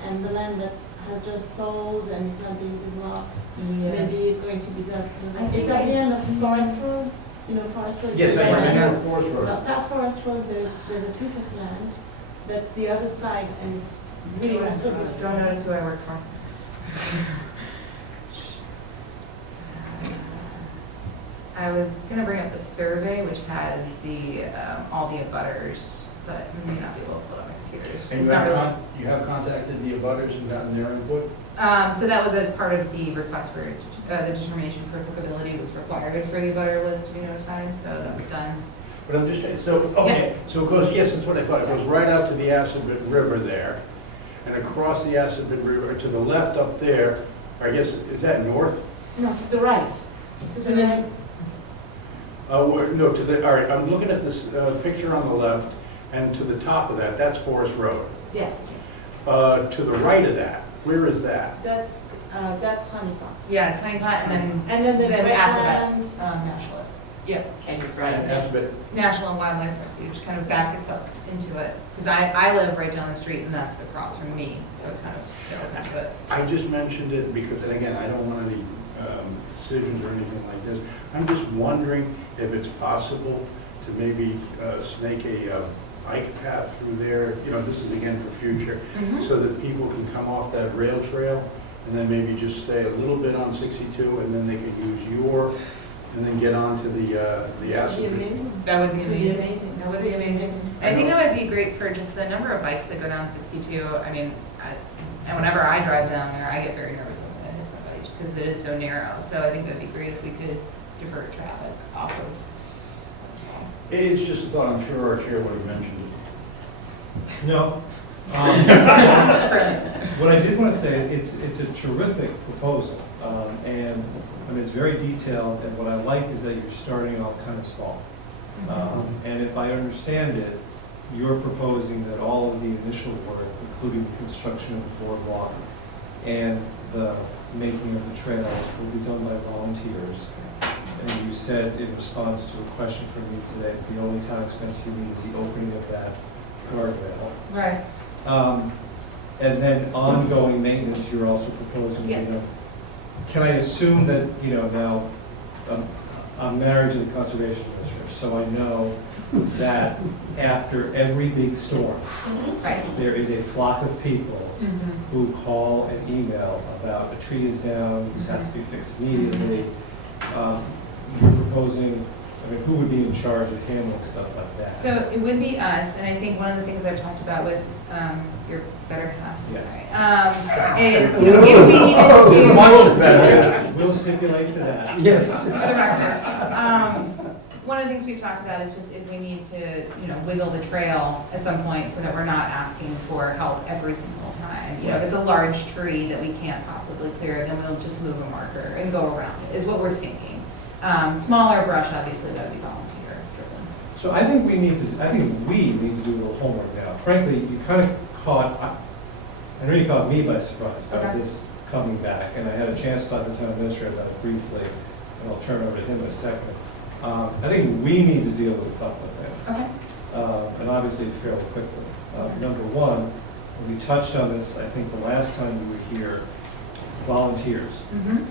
and the land that has just sold and is not being developed, maybe it's going to be that. It's at the end of Forest Road, Forest Road. Yes, It's I right know there. Forest Road. Now, past Forest Road, there's a piece of land that's the other side, and it's really also good. Don't notice who I work for. I was gonna bring up the survey, which has all the abutters, but we may not be able to put it on my computers. And It's not really. you have contacted the abutters and gotten their input? So that was as part of the request for, the determination for applicability was required for the abutter list to be notified, so that was done. But I'm just, so it goes, yes, that's what I thought, it goes right out to the Assabet River there, and across the Assabet River, to the left up there, I guess, is that north? No, to the right. To the right. No, all right, I'm looking at this picture on the left, and to the top of that, that's Forest Road. Yes, To the right of that, where is that? that's honeypot. Yeah, it's Honeypot and And then there's Assabet, wetland. National. Yep, And Assabet, National and Wildlife Refuge, kind of back itself into it. Because I live right down the street and that's across from me, so it kind of tails into it. I just mentioned it because, and again, I don't want any decisions or anything like this. I'm just wondering if it's possible to maybe snake a bike path through there. This is again for future, so that people can come off that rail trail and then maybe just stay a little bit on 62 and then they could use and then get onto the Assabet. That would be It would be amazing. amazing. That would be amazing. I think that would be great for just the number of bikes that go down 62. I mean, and whenever I drive down there, I get very nervous when I hit somebody just because it is so narrow. So I think it would be great if we could divert traffic off of. It's just a thought, I'm sure our chair would have mentioned it. No. That's brilliant. What I did want to say, it's a terrific proposal, and it's very detailed, and what I like is that you're starting off kind of small. And if I understand it, you're proposing that all of the initial work, including the construction of the boardwalk and the making of the trails, will be done by volunteers. And you said in response to a question from me today, the only town expense you need is the opening of that guardrail. Right. And then ongoing maintenance, you're also proposing, Yeah. Can I assume that, now, I'm married to the conservation commissioner, so I know that after every big storm, Right. there is a flock of people who call and email about a tree is down, this has to be fixed immediately. You're proposing, who would be in charge of handling stuff like that? So it would be us, and I think one of the things I've talked about with your better half, Yes. sorry, is if we needed to. Much better. We'll stipulate to that. Yes. For the record. One of the things we've talked about is just if we need to, wiggle the trail at some point so that we're not asking for help every single time. If it's a large tree that we can't possibly clear, then we'll just move a marker and go around it, is what we're thinking. Smaller brush, obviously, that would be volunteer driven. So I think we need to do a little homework now. Frankly, you kind of I know you caught me by surprise by Okay. this coming back, and I had a chance to talk to the town administrator about it briefly, and I'll turn it over to him in a second. I think we need to deal with a couple of things. Okay. And obviously fairly quickly. Number one, we touched on this, I think, the last time we were here, volunteers.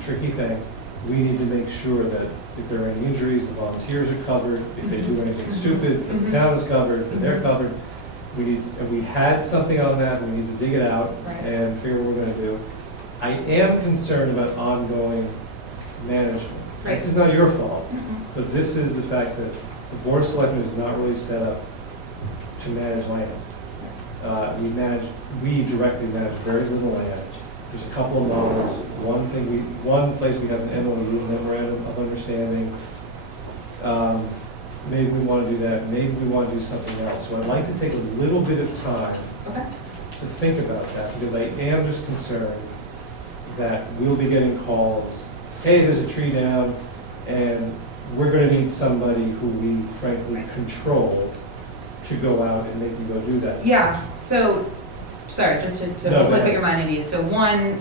Tricky thing. We need to make sure that if there are any injuries, the volunteers are covered. If they do anything stupid, the town is covered, that they're covered. And we had something on that, we need to dig it out Right. and figure what we're gonna do. I am concerned about ongoing management. Right. This is not your fault, but this is the fact that the Board of Selectmen is not really set up to manage land. We directly manage very little land. There's a couple of models. One place we have an MOU, memorandum of understanding. Maybe we want to do that, maybe we want to do something else. So I'd like to take a little bit of time Okay. to think about that, because I am just concerned that we'll be getting calls, hey, there's a tree down, and we're gonna need somebody who we frankly control to go out and maybe go do that. Yeah, so, sorry, just to No, hopefully go put ahead. your mind at ease. So one,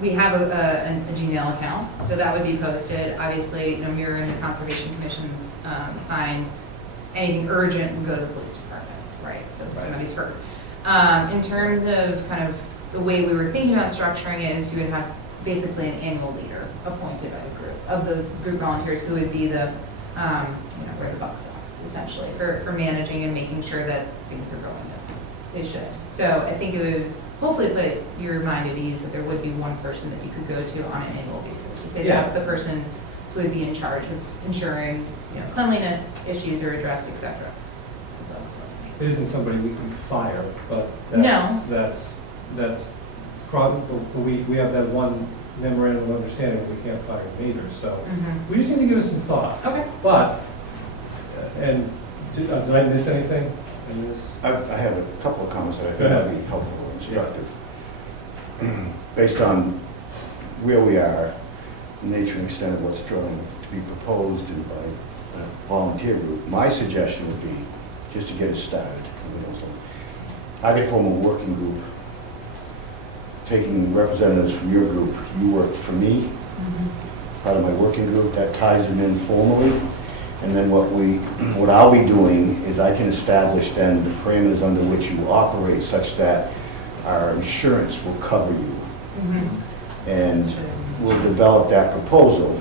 we have a Gmail account, so that would be posted. Obviously, you know, mirroring the Conservation Commission's sign, anything urgent would go to the police department, right? So if Right. somebody's hurt. In terms of kind of the way we were thinking about structuring it is you would have basically an annual leader appointed by the group of those group volunteers who would be the, you know, where the buck stops, essentially, for managing and making sure that things are going as they should. So I think it would hopefully put your mind at ease that there would be one person that you could go to on an annual basis. To say Yeah. that's the person who would be in charge of ensuring, you know, cleanliness issues are addressed, et cetera. So that's It isn't somebody we can fire, but No. that's probably, we have that one memorandum of understanding, we can't fire them either, so we just need to give it some thought. Okay. But, and, did I miss anything in this? I have a couple of comments that I Go think ahead. would be helpful and instructive. Based on where we are, the nature and extent of what's trying to be proposed and by a volunteer group, my suggestion would be, just to get us started, I could form a working group, taking representatives from your group. You work for me, part of my working group, that ties them in formally. And then what I'll be doing is I can establish then the parameters under which you operate such that our insurance will cover you. And we'll develop that proposal,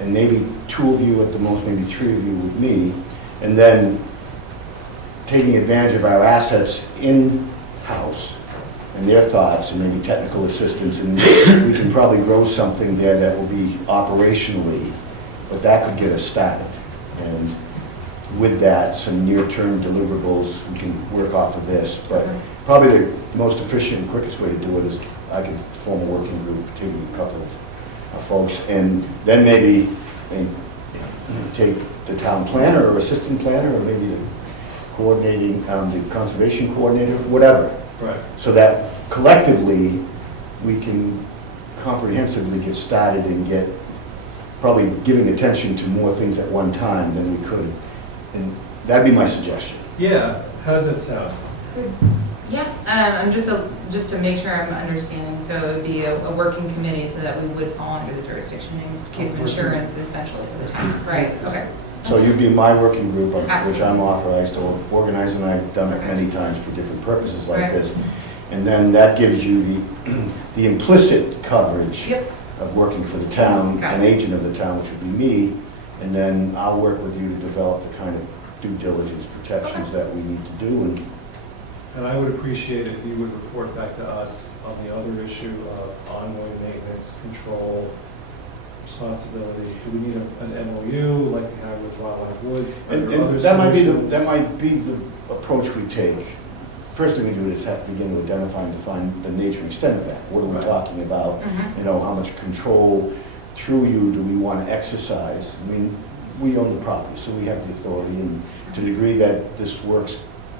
and maybe 2 of you at the most, maybe 3 of you with me, and then taking advantage of our assets in-house and their thoughts and maybe technical assistance, and we can probably grow something there that will be operationally, but that could get us started. And with that, some near-term deliverables, we can work off of this, but probably the most efficient and quickest way to do it is I could form a working group, taking a couple of folks, and then maybe take the town planner or assistant planner, or maybe the coordinating, the conservation coordinator, whatever. Right. So that collectively, we can comprehensively get started and get, probably giving attention to more things at one time than we could. And that'd be my suggestion. Yeah, how does that sound? Yeah, I'm just to make sure I'm understanding, so it would be a working committee so that we would fall under the jurisdiction in case of insurance essentially for the town. Right, okay. So you'd be my working group, of which Absolutely. I'm authorized to organize, and I've done it many times for different purposes like Right. this. And then that gives you the implicit coverage Yep. of working for the town, Got an it. agent of the town, which would be me, and then I'll work with you to develop the kind of due diligence protections that we need to do. And I would appreciate if you would report back to us on the other issue of ongoing maintenance, control, responsibility. Do we need an MOU like we have with Wildlife Woods? Are And there other that might be solutions? the approach we take. First thing we do is have to begin to identify and define the nature and extent of that. What are we Right. talking about? You know, how much control through you do we want to exercise? I mean, we own the property, so we have the authority, and to the degree that this works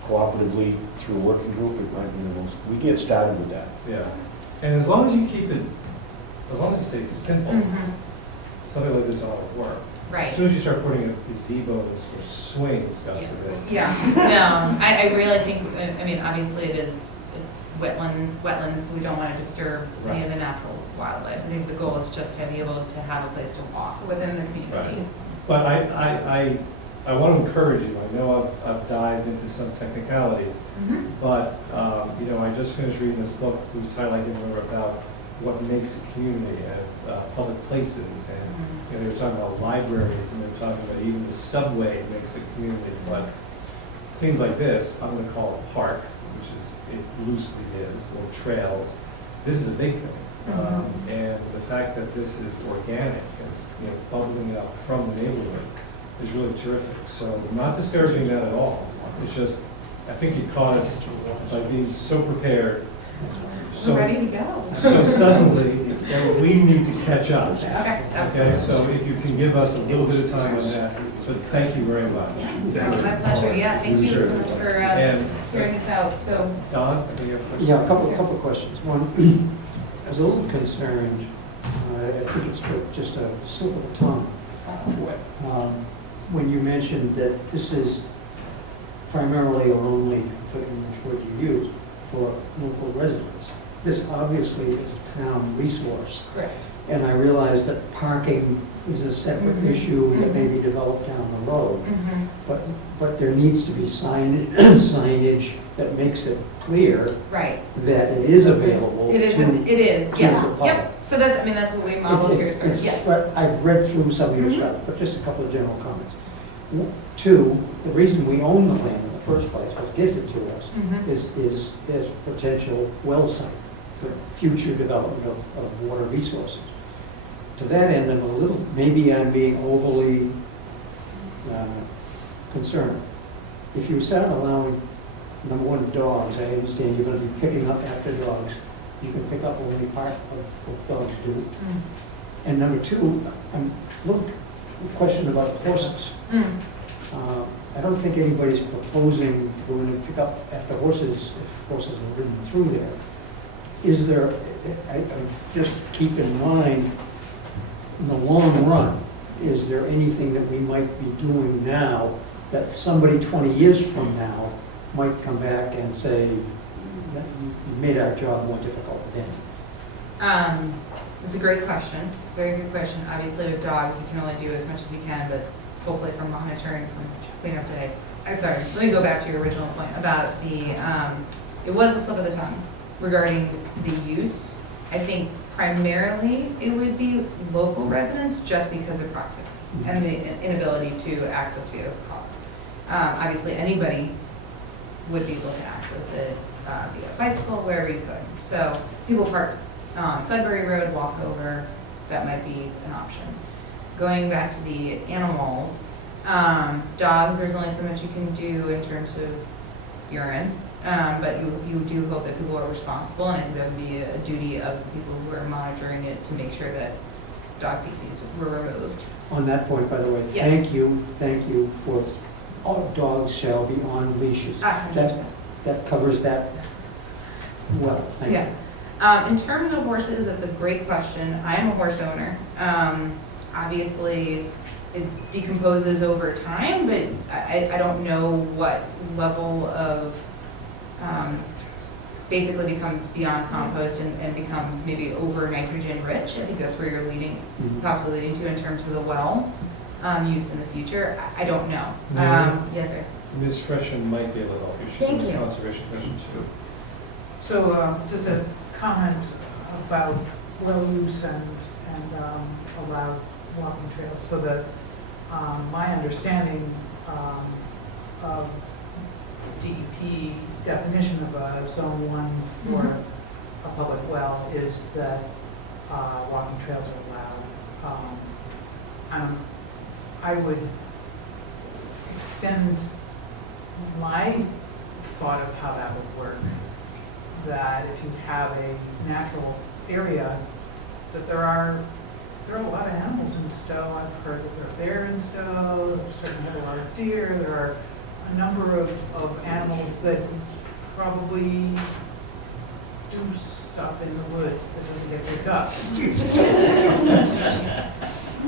cooperatively through a working group, it might be the most, we get started with that. Yeah, and as long as you keep it, as long as it stays simple, something like this ought to work. Right. As soon as you start putting up gazebos or swings, God forbid. Yeah, no, I really think, I mean, obviously it is wetlands, we don't want to disturb any of the natural wildlife. I think the goal is just to be able to have a place to walk within the community. But I want to encourage you, I know I've dived into some technicalities, but, you know, I just finished reading this book whose title I can't remember, about what makes a community and public places, and you know, they were talking about libraries, and they were talking about even the subway makes a community, but things like this, I'm going to call a park, which is, it loosely is, or trails, this is a big thing. And the fact that this is organic, and it's, you know, bubbling up from the neighborhood is really terrific. So I'm not discouraging that at all. It's just, I think you caught us by being so prepared, so, We're ready to go. so suddenly, that we need to catch up. Okay, Okay, absolutely. so if you can give us a little bit of time on that, but thank you very much. My pleasure, yeah, thank you so much for And hearing us out, so. Don, I think you have a question? Yeah, a couple of questions. One, I was a little concerned, I think it's for just a slip of the tongue, when you mentioned that this is primarily or only, forgetting which word you use, for local residents. This obviously is a town resource, Correct. and I realize that parking is a separate issue that may be developed down the road. But there needs to be signage that makes it clear Right. that it is available. It is, to- it is, to yeah, the public. yep. So that's, I mean, that's what we modeled here, sir, yes. But I've read through some of your Mhm. stuff, but just a couple of general comments. Two, the reason we own the land in the first place, was gifted to us, is potential well site for future development of water resources. To that end, I'm a little, maybe I'm being overly concerned. If you start allowing, number one, dogs, I understand you're gonna be picking up after dogs. You can pick up only part of what dogs do. And number two, I'm looking, question about horses. I don't think anybody's proposing to go in and pick up after horses, if horses are ridden through there. Is there, I just keep in mind, in the long run, is there anything that we might be doing now that somebody 20 years from now might come back and say, that you made our job more difficult then? It's a great question, very good question. Obviously with dogs, you can only do as much as you can, but hopefully from monitoring, from cleanup today. I'm sorry, let me go back to your original point about the, it was a slip of the tongue regarding the use. I think primarily it would be local residents just because of proximity and the inability to access via car. Obviously anybody would be able to access it via bicycle, wherever you could. So people park on Sudbury Road, walk over, that might be an option. Going back to the animals, dogs, there's only so much you can do in terms of urine, but you do hope that people are responsible, and I think that would be a duty of the people who are monitoring it to make sure that dog feces were removed. On that point, by the way, Yeah. thank you for, all dogs shall be on leashes. 100%. That covers that well, thank you. Yeah. In terms of horses, that's a great question. I am a horse owner. Obviously, it decomposes over time, but I don't know what level of, basically becomes beyond compost and becomes maybe over nitrogen rich. I think that's where you're leading, possibly leading to in terms of the well use in the future. I don't know. Yes, sir. Ms. Freshen might be able to help you. She's Thank in the you. conservation commission too. So, just a comment about well use and allowed walking trails, so that my understanding of DEP definition of a zone 1 for a public well is that walking trails are allowed. I would extend my thought of how that would work, that if you have a natural area, that there are a lot of animals in Stow. I've heard that there are bears in Stow, there's certainly a lot of deer, there are a number of animals that probably do stuff in the woods that doesn't get picked up.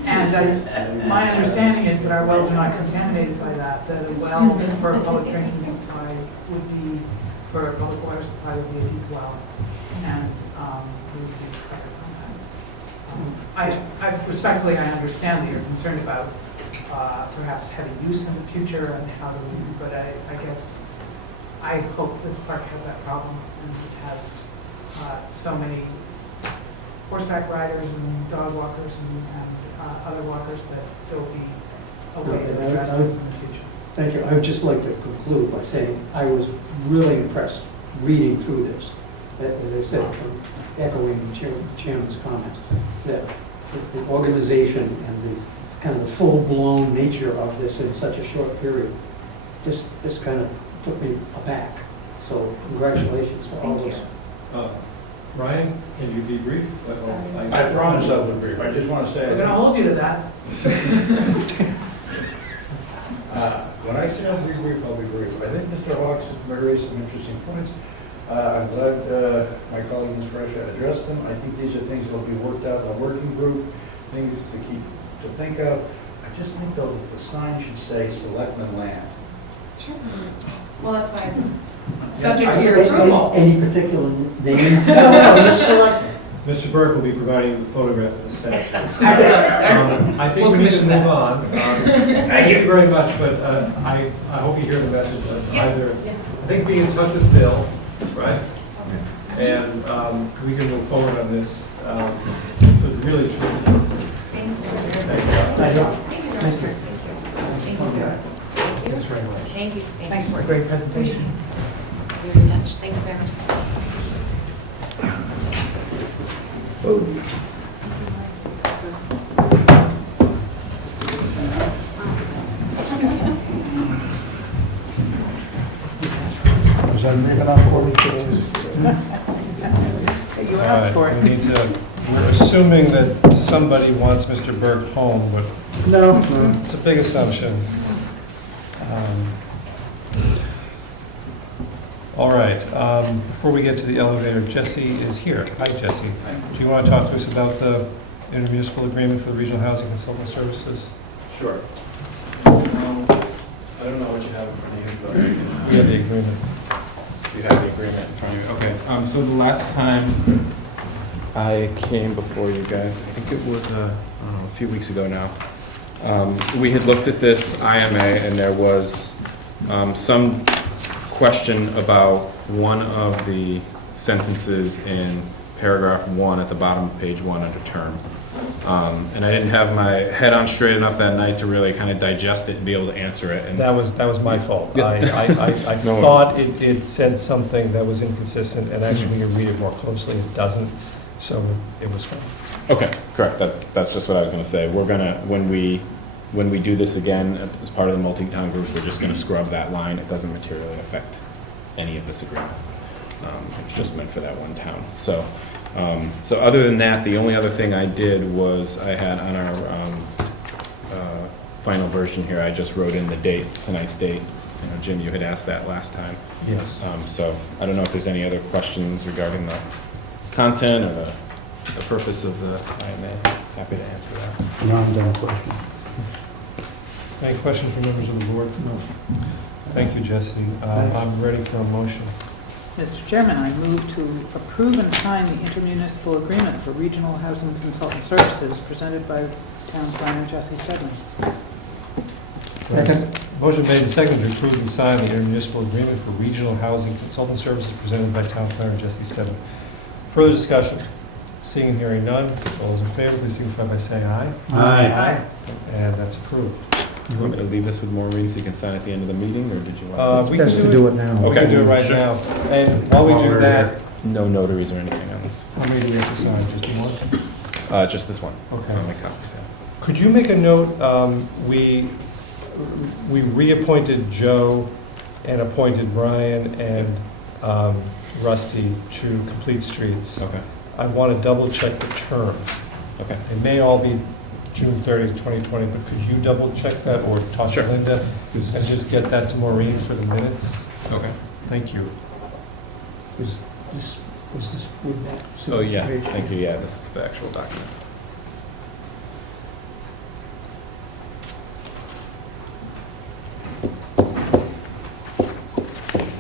And my understanding is that our wells are not contaminated by that, that a well for a public drinking supply would be, for a public water supply would be a deep well, and we would be covered on that. I respectfully, I understand that you're concerned about perhaps heavy use in the future, and how do we, but I guess I hope this park has that problem, and it has so many horseback riders and dog walkers and other walkers that there will be a way to address this in the future. Thank you. I would just like to conclude by saying I was really impressed reading through this. As I said, from echoing the chairman's comments, that the organization and the kind of the full-blown nature of this in such a short period just kind of took me aback. So congratulations to all of us. Ryan, can you be brief? I promise I'll be brief. I just want to say, We're going to hold you to that. when I say I'll be brief, I'll be brief. I think Mr. Hawks has raised some interesting points. I'm glad my colleague Ms. Fresh addressed them. I think these are things that will be worked out in a working group, things to think of. I just think though that the sign should say Selectmen land. Sure. Well, that's why it's subject to your approval. Any particular names? Mr. Burke will be providing a photograph of the statue. Excellent. I think We'll we need to commission move that. on. Thank you very much, but I hope you hear the message of Yeah. either, Yeah. I think be in touch with Bill, right? And we can move forward on this, but really true. Thank you. Thank you. Thank you, George. Thank you. Thank you, Sarah. Thanks very much. Thank you. Thanks for a great presentation. You're in touch. Thank you very much. Was I moving on for You asked for it. We need to, we're assuming that somebody wants Mr. Burke home, but No. it's a big assumption. All right, before we get to the elevator, Jesse is here. Hi, Jesse. Do you want to talk to us about the intermunicipal agreement for the regional housing consultant services? Sure. I don't know what you have in front of you, but We have the agreement. you have the agreement in front of you. Okay, so the last time I came before you guys, I think it was a few weeks ago now, we had looked at this IMA and there was some question about one of the sentences in paragraph 1 at the bottom of page 1 under term. And I didn't have my head on straight enough that night to really kind of digest it and be able to answer it. And That was my fault. Yeah. I No thought it said something that was inconsistent, and actually when you read it more closely, it doesn't, so it was fine. Okay, correct. That's just what I was going to say. We're gonna when we do this again as part of the multi-town group, we're just going to scrub that line. It doesn't materially affect any of this agreement. It's just meant for that one town. So other than that, the only other thing I did was I had on our final version here, I just wrote in the date, tonight's date. You know, Jim, you had asked that last time. Yes. So I don't know if there's any other questions regarding the content or the purpose of the IMA. Happy to answer that. Non-dumb question. Any questions from members of the board? No. Thank you, Jesse. I'm ready for a motion. Mr. Chairman, I move to approve and sign the intermunicipal agreement for regional housing consultant services presented by town planner Jesse Steadman. Second. Motion made and seconded to approve and sign the intermunicipal agreement for regional housing consultant services presented by town planner Jesse Steadman. Further discussion? Seeing and hearing none, all those in favor, please signify by saying aye. Aye. And that's approved. You want me to leave this with Maureen so you can sign at the end of the meeting, or did you want? We can do it now. We can do it right Sure. now. And while we do that, No notaries or anything on this. how many do we have to sign? Just one? Just this one. Okay. My copies, yeah. Could you make a note, we reappointed Joe and appointed Brian and Rusty to Complete Streets. Okay. I want to double check the terms. Okay. It may all be June 30th, 2020, but could you double check that or talk to Sure. Linda and just get that to Maureen for the minutes? Okay. Thank you. Was this with that? Oh, yeah, signature? thank you, yeah, this is the actual document.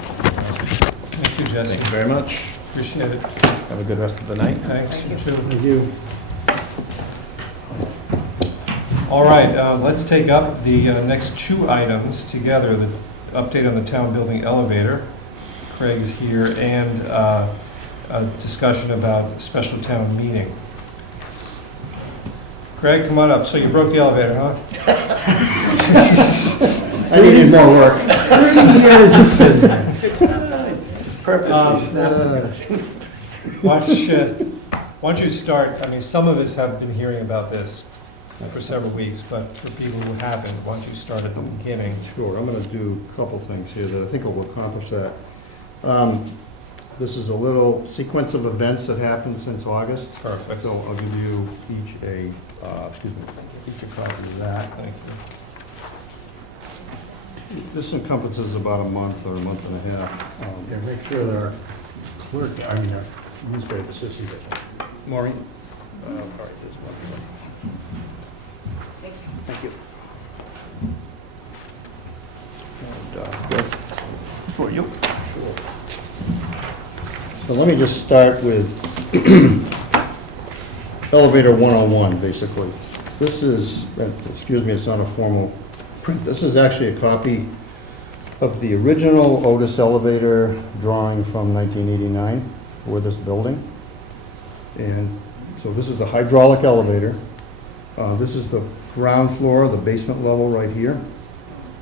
Thank you, Jesse. Thank you very much. Appreciate it. Have a good rest of the night. Thanks, you too. Thank you. All right, let's take up the next two items together, the update on the town building elevator. Craig's here, and a discussion about special town meeting. Craig, come on up. So you broke the elevator, huh? I needed more work. 30 years it's been there. Purposely snapped. Why don't you start, I mean, some of us have been hearing about this for several weeks, but for people who haven't, why don't you start at the beginning? Sure, I'm gonna do a couple things here that I think will accomplish that. This is a little sequence of events that happened since August. Perfect. So I'll give you each a copy of that. Thank you. This encompasses about a month or a month and a half. Yeah, make sure that our clerk, our administrative assistant, Maureen? All right, this one. Thank you. And, for you. Sure. So let me just start with elevator 101, basically. This is, excuse me, it's not a formal print. This is actually a copy of the original Otis elevator drawing from 1989 for this building. And so this is a hydraulic elevator. This is the ground floor, the basement level right here.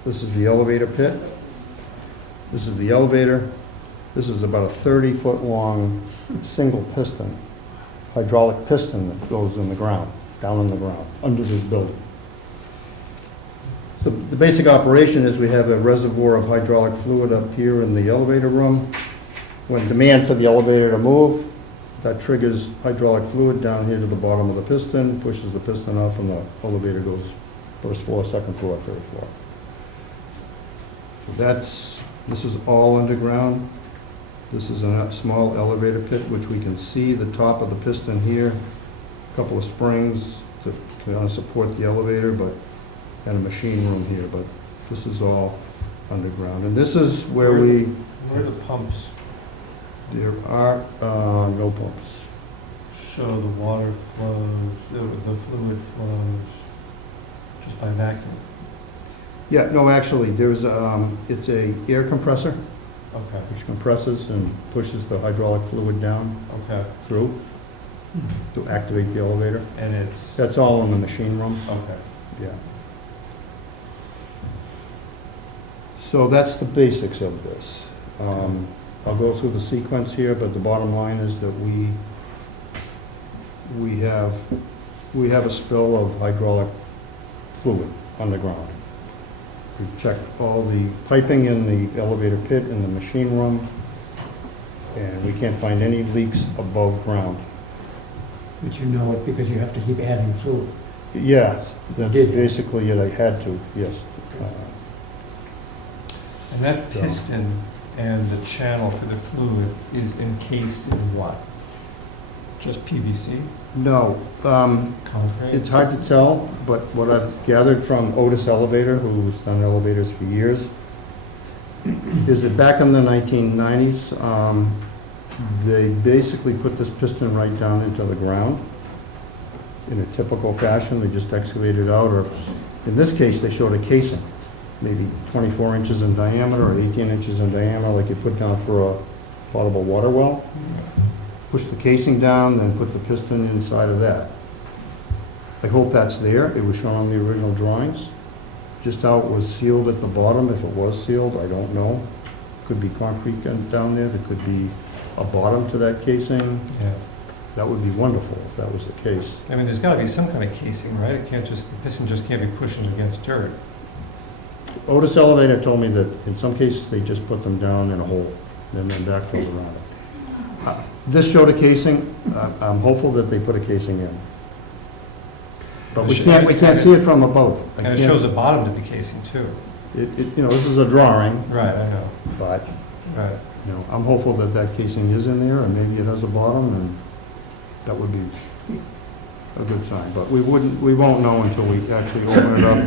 This is the elevator pit. This is the elevator. This is about a 30-foot long single piston, hydraulic piston that goes in the ground, down in the ground, under this building. So the basic operation is we have a reservoir of hydraulic fluid up here in the elevator room. When demand for the elevator to move, that triggers hydraulic fluid down here to the bottom of the piston, pushes the piston off, and the elevator goes first floor, second floor, third floor. This is all underground. This is a small elevator pit, which we can see the top of the piston here, a couple of springs to kind of support the elevator, and a machine room here, but this is all underground. And this is where Where are the pumps? there are no pumps. So the water flows, the fluid flows just by vacuum? Yeah, no, actually, there's, it's a air compressor, Okay, which compresses and pushes the hydraulic fluid down okay. through to activate the elevator. And it's, That's all in the machine room, okay. yeah. So that's the basics of this. I'll go through the sequence here, but the bottom line is that we have a spill of hydraulic fluid underground. We've checked all the piping in the elevator pit in the machine room, and we can't find any leaks above ground. But you know it because you have to keep adding fluid. Yeah, that's Did you? basically it. I had to, yes. And that piston and the channel for the fluid is encased in what? Just PVC? No, Concrete? it's hard to tell, but what I've gathered from Otis Elevator, who's done elevators for years, is that back in the 1990s, they basically put this piston right down into the ground in a typical fashion. They just excavated out, or in this case, they showed a casing, maybe 24 inches in diameter or 18 inches in diameter, like you put down for a potable water well. Push the casing down, then put the piston inside of that. I hope that's there. It was shown on the original drawings. Just how it was sealed at the bottom, if it was sealed, I don't know. Could be concrete down there, there could be a bottom to that casing. Yeah. That would be wonderful if that was the case. I mean, there's gotta be some kind of casing, right? It can't just, the piston just can't be pushing against dirt. Otis Elevator told me that in some cases, they just put them down in a hole, and then backfilled around it. This showed a casing. I'm hopeful that they put a casing in. But we can't see it from above. And it shows a bottom to the casing too. This is a drawing, Right, I know. but, Right. I'm hopeful that that casing is in there, and maybe it has a bottom, and that would be a good sign. But we won't know until we actually open it up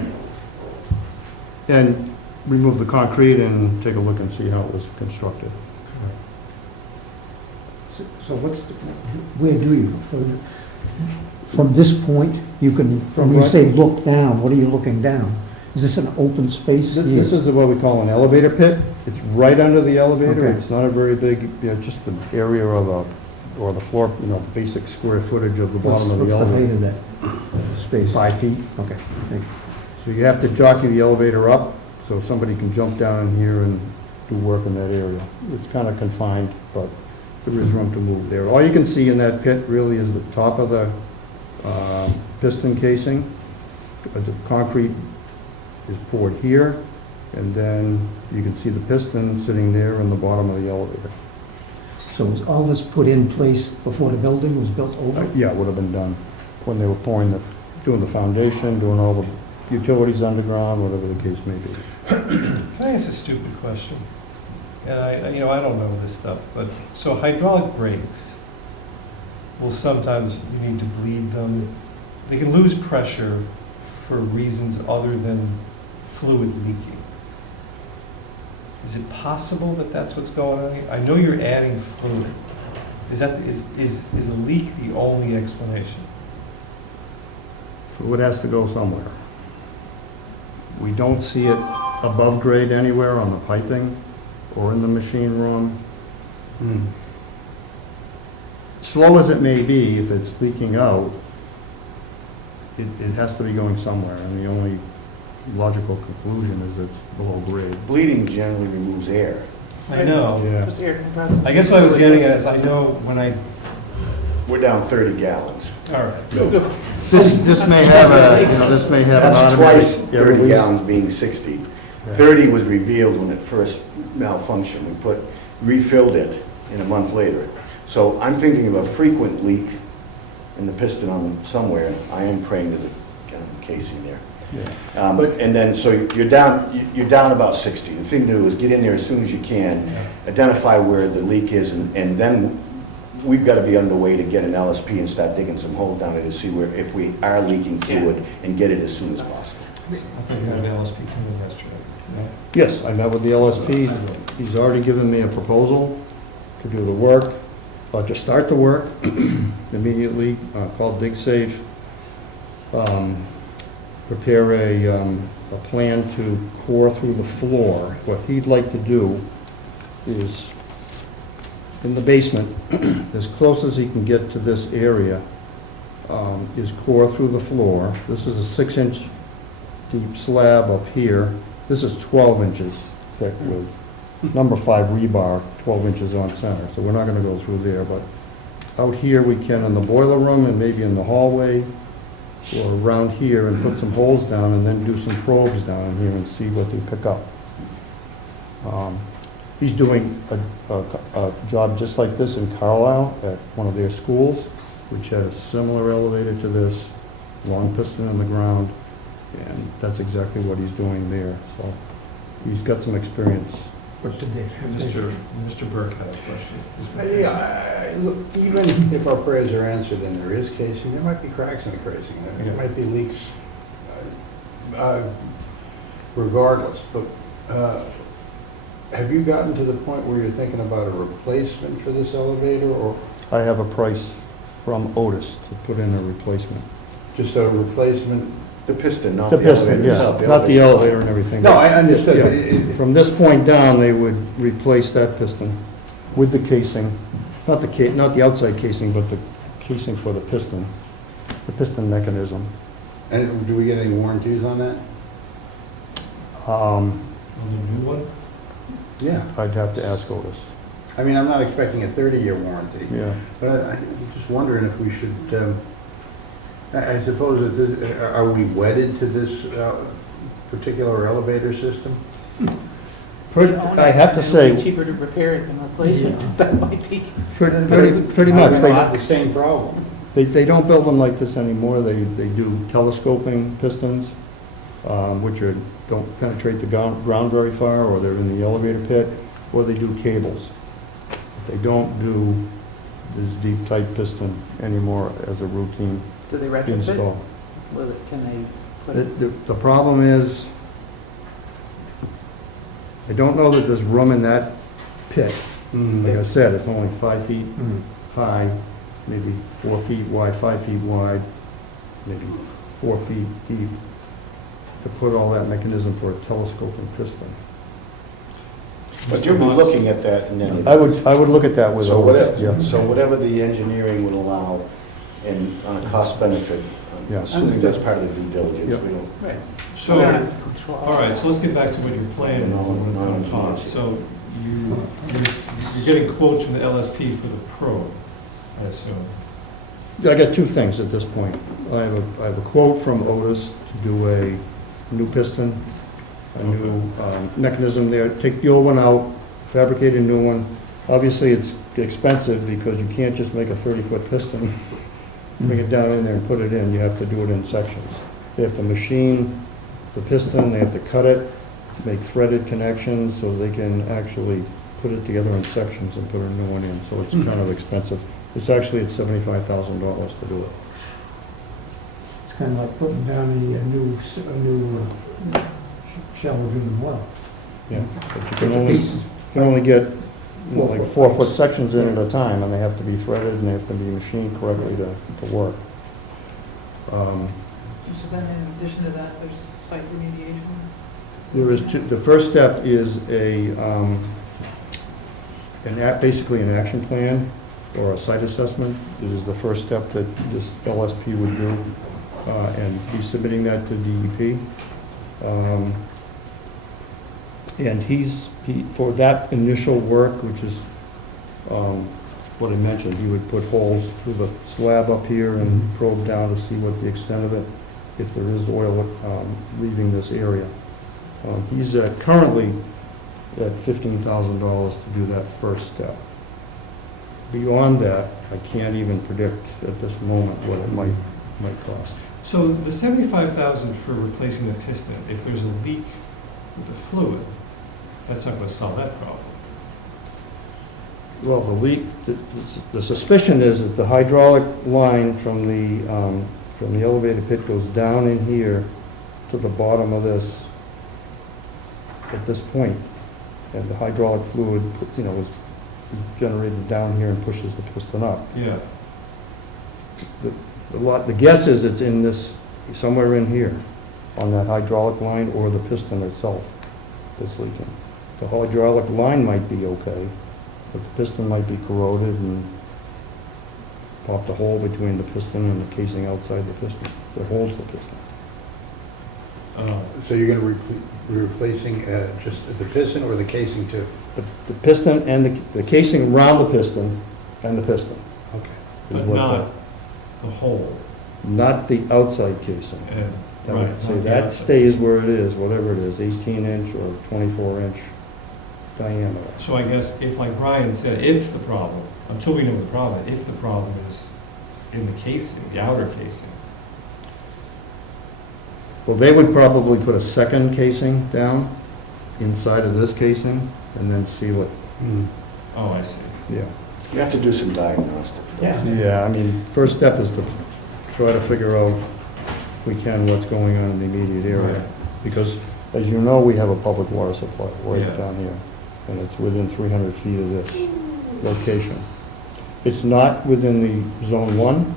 and remove the concrete and take a look and see how it was constructed. So where do you, From this point, you can, when you right- say look down, what are you looking down? Is this an open space here? This is what we call an elevator pit. It's right under the elevator. Okay. It's not a very big, just the area of or the floor, the basic square footage of the bottom of the What's the height elevator. of that space? 5 feet. Okay, thank you. So you have to jockey the elevator up so somebody can jump down in here and do work in that area. It's kind of confined, but there is room to move there. All you can see in that pit really is the top of the piston casing. The concrete is poured here, and then you can see the piston sitting there in the bottom of the elevator. So was all this put in place before the building was built over? Yeah, it would have been done when they were doing the foundation, doing all the utilities underground, whatever the case may be. Can I ask a stupid question? And I don't know this stuff, but, so hydraulic brakes will sometimes, you need to bleed them. They can lose pressure for reasons other than fluid leaking. Is it possible that that's what's going on here? I know you're adding fluid. Is a leak the only explanation? Fluid has to go somewhere. We don't see it above grade anywhere on the piping or in the machine room. Slow as it may be, if it's leaking out, it has to be going somewhere, and the only logical conclusion is it's below grade. Bleeding generally removes air. I know. Yeah. Just air compressors. I guess what I was getting at is I know when I, We're down 30 gallons. all right. This may have this may have an That's automatic twice air 30 release. gallons being 60. Yeah. 30 was revealed when it first malfunctioned. Refilled it in a month later. So I'm thinking of a frequent leak in the piston on somewhere. I am praying there's a casing there. Yeah. And then, so you're down about 60. The thing to do is get in there as soon as you can, identify where the leak is, and then we've got to be underway to get an LSP and start digging some holes down there to see if we are leaking fluid and get it as soon as possible. I think you had an LSP come in yesterday. Yes, I met with the LSP. He's already given me a proposal to do the work, to start the work immediately, called DigSafe. Prepare a plan to core through the floor. What he'd like to do is, in the basement, as close as he can get to this area, is core through the floor. This is a 6-inch deep slab up here. This is 12 inches thick with number 5 rebar, 12 inches on center. So we're not going to go through there, but out here we can in the boiler room and maybe in the hallway or around here and put some holes down and then do some probes down here and see what they pick up. He's doing a job just like this in Carlisle at one of their schools, which had a similar elevator to this, long piston in the ground, and that's exactly what he's doing there. So he's got some experience. What did they? Mr. Burke had a question. Look, even if our prayers are answered and there is casing, there might be cracks in the casing. There might be leaks regardless. But have you gotten to the point where you're thinking about a replacement for this elevator, or? I have a price from Otis to put in a replacement. Just a replacement? The piston, not The the piston, elevator itself. yeah, not the elevator and everything. No, I understood. Yeah. From this point down, they would replace that piston with the casing, not the outside casing, but the casing for the piston mechanism. And do we get any warranties on that? On the new one? Yeah. I'd have to ask Otis. I mean, I'm not expecting a 30-year warranty. Yeah. But I'm just wondering if we should, I suppose, are we wedded to this particular elevator system? I have to It say, would be cheaper to repair it than replace it. That might be. pretty much. We'll have the same problem. They don't build them like this anymore. They do telescoping pistons, which don't penetrate the ground very far, or they're in the elevator pit, or they do cables. They don't do this deep tight piston anymore as a routine Do they retrofit? install. Can they put it? The problem is, I don't know that there's room in that pit. Like I said, it's only 5 feet high, maybe 4 feet wide, 5 feet wide, maybe 4 feet deep, to put all that mechanism for a telescoping piston. But you'll be looking at that and then. I would look at that with So Otis, yeah. whatever, so whatever the engineering would allow and on a cost benefit, Yeah. assuming that's part of the due diligence, Yep. we don't. Right. So, Yeah. all right, so let's get back to what your plan is and what it's going to cost. So you're getting quotes from the LSP for the probe, I assume? I got two things at this point. I have a quote from Otis to do a new piston, a new mechanism there, take the old one out, fabricate a new one. Obviously, it's expensive because you can't just make a 30-foot piston, bring it down in there and put it in. You have to do it in sections. They have to machine the piston, they have to cut it, make threaded connections so they can actually put it together in sections and put a new one in. So it's kind of expensive. It's actually at $75,000 to do it. It's kind of like putting down a new shallow driven well. Yeah, but you can only get, like 4-foot sections in at a time, and they have to be threaded and they have to be machined correctly to work. So then in addition to that, there's site remediation? There is the first step is basically an action plan or a site assessment. It is the first step that this LSP would do, and he's submitting that to DEP. And for that initial work, which is what I mentioned, he would put holes through the slab up here and probe down to see what the extent of it, if there is oil leaving this area. He's currently at $15,000 to do that first step. Beyond that, I can't even predict at this moment what it might cost. So the $75,000 for replacing the piston, if there's a leak with the fluid, that's not going to solve that problem. Well, the leak, the suspicion is that the hydraulic line from the elevator pit goes down in here to the bottom of this, at this point, and the hydraulic fluid, is generated down here and pushes the piston up. Yeah. The guess is it's in this, somewhere in here, on that hydraulic line or the piston itself that's leaking. The hydraulic line might be okay, but the piston might be corroded and popped a hole between the piston and the casing outside the piston that holds the piston. So you're going to be replacing just the piston or the casing too? The piston and the casing around the piston and the piston. Okay. is But what not the hole. Not the outside casing. And, That right. would say not the that outside. stays where it is, whatever it is, 18-inch or 24-inch diameter. So I guess if, like Brian said, if the problem, until we know the problem, if the problem is in the casing, the outer casing. Well, they would probably put a second casing down inside of this casing and then seal it. Oh, I see. Yeah. You have to do some diagnostics. Yeah, I mean, first step is to try to figure out, if we can, what's going on in the immediate area. Right. Because, as you know, we have a public water supply right Yeah. down here, and it's within 300 feet of this location. It's not within the Zone 1.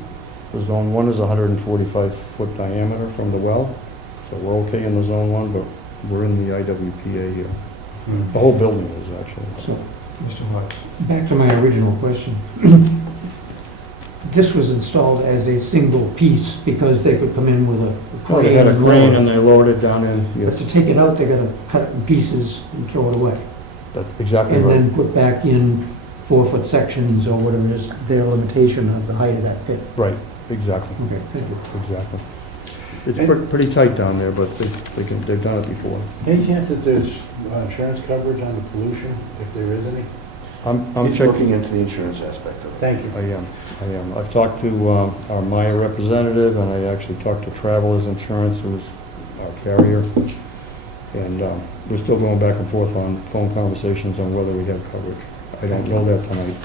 The Zone 1 is 145-foot diameter from the well, so we're okay in the Zone 1, but we're in the IWPA here. The whole building is actually. So, Mr. Hodge. back to my original question. This was installed as a single piece because they could come in with a Oh, crane. they had a and crane lower it. and they lowered it down in, But to yes, take it out, they gotta cut it in pieces and throw it away. that's exactly And right. then put back in 4-foot sections or whatever it is, their limitation of the height of that pit. Right, exactly. Okay, thank you. Exactly. It's pretty tight down there, but they've done it before. Any chance that there's insurance coverage on the pollution, if there is any? I'm He's checking. looking into the insurance aspect of it. Thank you. I am. I've talked to our Maya representative, and I actually talked to Travelers Insurance, who's our carrier. And we're still going back and forth on phone conversations on whether we have coverage. I don't know that tonight.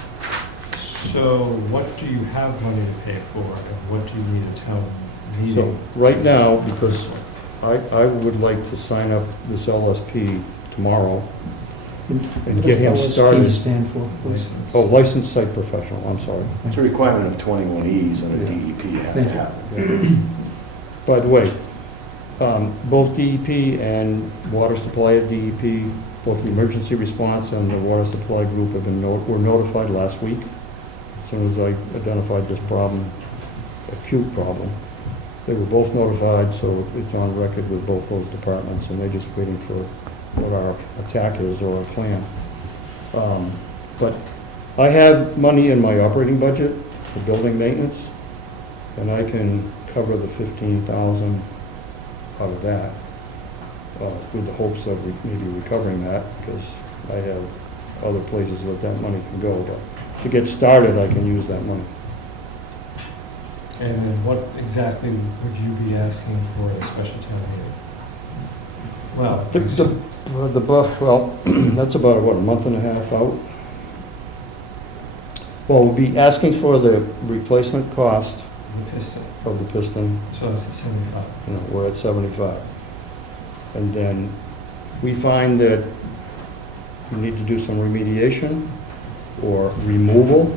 So what do you have money to pay for, and what do you need a town So, meeting? right now, because I would like to sign up this LSP tomorrow, and What getting does started. LSP stand for, please? Oh, licensed site professional, I'm sorry. It's a requirement of 21Es and a DEP you have to Thank you. have. By the way, both DEP and water supply at DEP, both the emergency response and the water supply group have been, were notified last week. As soon as I identified this problem, acute problem. They were both notified, so it's on record with both those departments, and they're just waiting for what our attack is or our plan. But I have money in my operating budget for building maintenance, and I can cover the 15,000 out of that, with the hopes of maybe recovering that, because I have other places that that money can go. But to get started, I can use that money. And then what exactly would you be asking for a special town meeting? Well, Well, that's about, what, a month and a half out? Well, we'll be asking for the replacement cost the piston, of the piston. so that's the 75. You know, we're at 75. And then we find that we need to do some remediation or removal.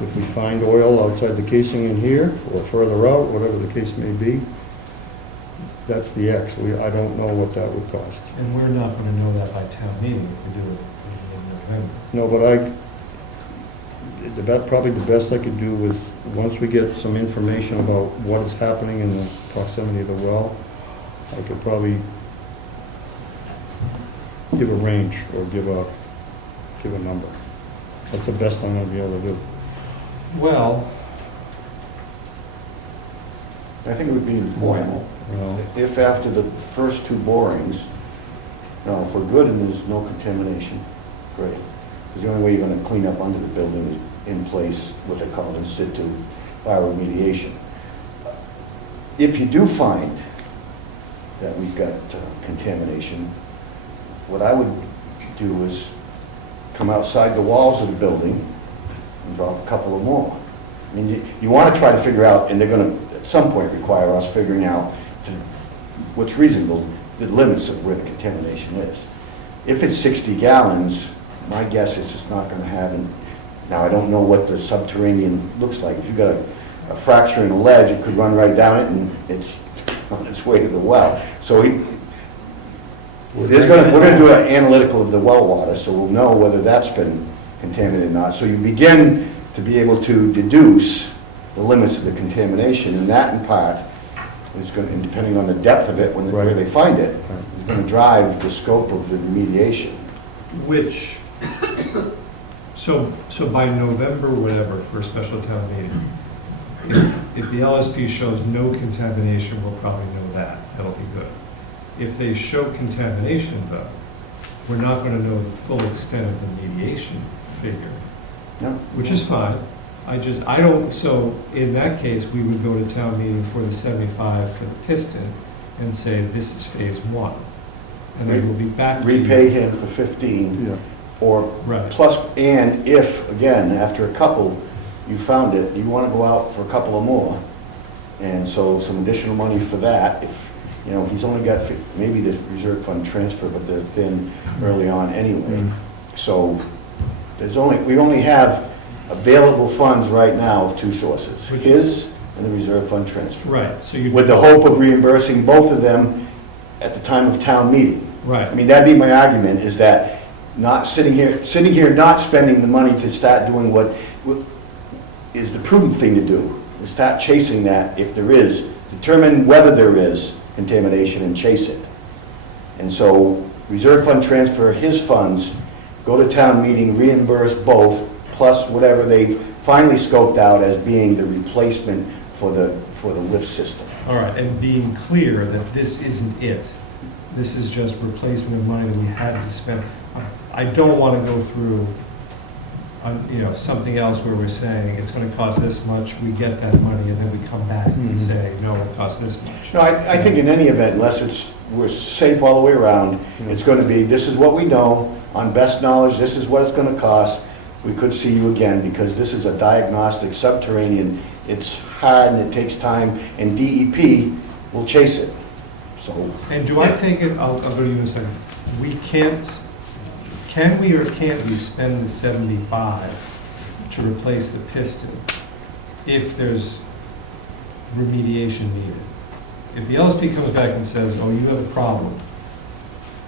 If we find oil outside the casing in here or further out, whatever the case may be, that's the X. I don't know what that would cost. And we're not going to know that by town meeting if we do it in November. No, but probably the best I could do is, once we get some information about what is happening in the proximity of the well, I could probably give a range or give a number. That's the best I'm gonna be able to do. Well, I think it would be important You know, if after the first two borings, now, if we're good and there's no contamination, great. Because the only way you're gonna clean up under the building is in place, what they call in situ bioremediation. If you do find that we've got contamination, what I would do is come outside the walls of the building and drop a couple of more. I mean, you want to try to figure out, and they're going to, at some point, require us figuring out what's reasonable, the limits of where the contamination is. If it's 60 gallons, my guess is it's not going to have, now I don't know what the subterranean looks like. If you've got a fracture in a ledge, it could run right down it and it's on its way to the well. So we're going to do an analytical of the well water, so we'll know whether that's been contaminated or not. So you begin to be able to deduce the limits of the contamination, and that in part is going to, and depending on the depth of it, where they find it, is going to drive the scope of the remediation. which, so by November, whatever, for a special town meeting, if the LSP shows no contamination, we'll probably know that. That'll be good. If they show contamination, though, we're not going to know the full extent of the mediation figure, Yeah. which is fine. I don't, so in that case, we would go to town meeting for the 75 for the piston and say, this is phase one. And then we'll be back to you. Repay him for 15, Yeah. or Right. plus, and if, again, after a couple, you found it, you want to go out for a couple of more, and so some additional money for that. If, you know, he's only got, maybe this reserve fund transfer, but they're thin early on anyway. So we only have available funds right now of two sources, his and the reserve fund transfer. Right, so you. With the hope of reimbursing both of them at the time of town meeting. Right. I mean, that'd be my argument, is that not sitting here not spending the money to start doing what is the prudent thing to do, is start chasing that if there is, determine whether there is contamination and chase it. And so reserve fund transfer his funds, go to town meeting, reimburse both, plus whatever they finally scoped out as being the replacement for the lift system. All right, and being clear that this isn't it. This is just replacement of money that we had to spend. I don't want to go through, something else where we're saying it's going to cost this much, we get that money, and then we come back and say, no, it costs this much. No, I think in any event, unless we're safe all the way around, it's going to be, this is what we know, on best knowledge, this is what it's going to cost. We could see you again, because this is a diagnostic subterranean. It's hard and it takes time, and DEP will chase it. So. And do I take it, I'll go to you in a second, we can't, can we or can't we spend the 75 to replace the piston if there's remediation needed? If the LSP comes back and says, oh, you have a problem,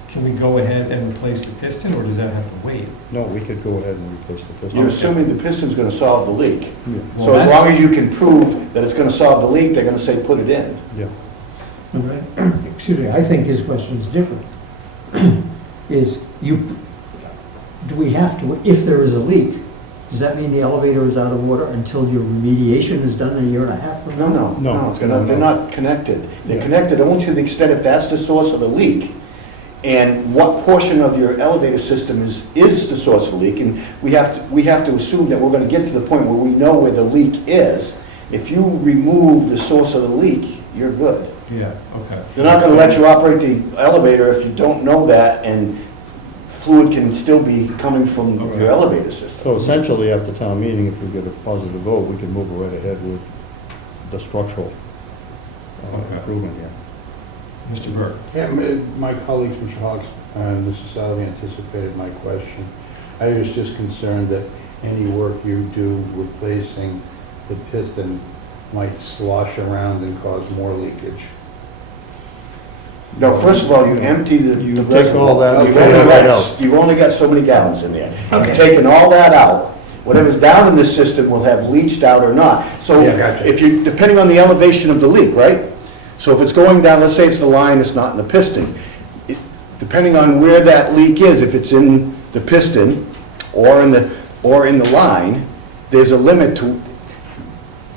can we go ahead and replace the piston, or does that have to wait? No, we could go ahead and replace the piston. You're assuming the piston's gonna solve the leak. Yeah. So as long as you can prove that it's gonna solve the leak, they're gonna say, put it in. Yeah. Excuse me, I think his question is different. Do we have to, if there is a leak, does that mean the elevator is out of order until your remediation is done in a year and a half from now? No, they're not connected. They're Yeah. connected only to the extent if that's the source of the leak. And what portion of your elevator system is the source of the leak, and we have to assume that we're gonna get to the point where we know where the leak is. If you remove the source of the leak, you're good. Yeah, okay. They're not gonna let you operate the elevator if you don't know that, and fluid can still be coming from Okay. your elevator system. So essentially, after town meeting, if we get a positive vote, we can move right ahead with the structural Okay. improvement here. Mr. Burke? Yeah, my colleagues, Mr. Hawks and Mr. Salvi, anticipated my question. I was just concerned that any work you do replacing the piston might slosh around and cause more leakage. No, first of all, you empty the You reservoir. take all that, No, you you've take only it right got- out. You've only got so many gallons in there. Okay. You've taken all that out. Whatever's down in this system will have leached out or not. So Yeah, gotcha. if you, depending on the elevation of the leak, right? So if it's going down, let's say it's the line, it's not in the piston. Depending on where that leak is, if it's in the piston or in the line, there's a limit to,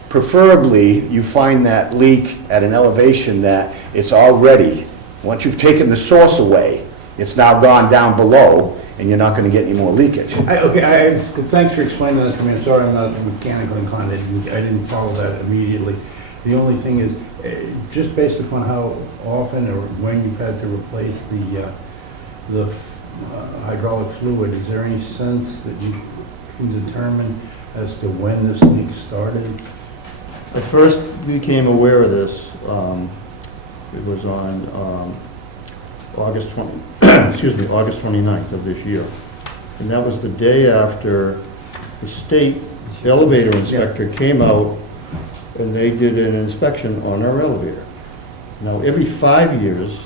preferably, you find that leak at an elevation that it's already, once you've taken the source away, it's now gone down below, and you're not gonna get any more leakage. Thanks for explaining that to me. I'm sorry I'm not mechanically inclined. I didn't follow that immediately. The only thing is, just based upon how often or when you've had to replace the hydraulic fluid, is there any sense that you can determine as to when this leak started? I first became aware of this, it was on August 29th of this year. And that was the day after the state elevator inspector came out and they did an inspection on our elevator. Now, every 5 years,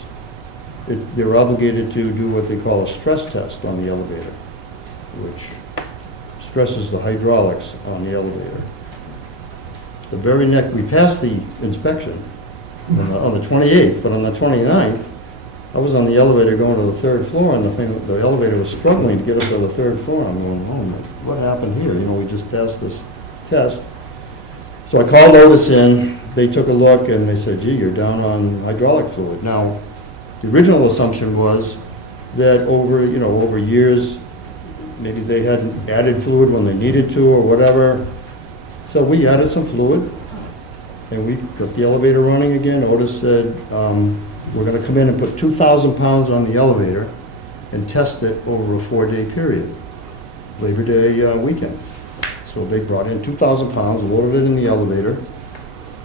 they're obligated to do what they call a stress test on the elevator, which stresses the hydraulics on the elevator. The very next, we passed the inspection on the 28th, but on the 29th, I was on the elevator going to the third floor, and the elevator was struggling to get up to the third floor. I'm going, oh, what happened here? You know, we just passed this test. So I called Otis in, they took a look, and they said, gee, you're down on hydraulic fluid. Now, the original assumption was that over years, maybe they hadn't added fluid when they needed to or whatever. So we added some fluid, and we got the elevator running again. Otis said, we're gonna come in and put 2,000 pounds on the elevator and test it over a 4-day period, Labor Day weekend. So they brought in 2,000 pounds, loaded it in the elevator.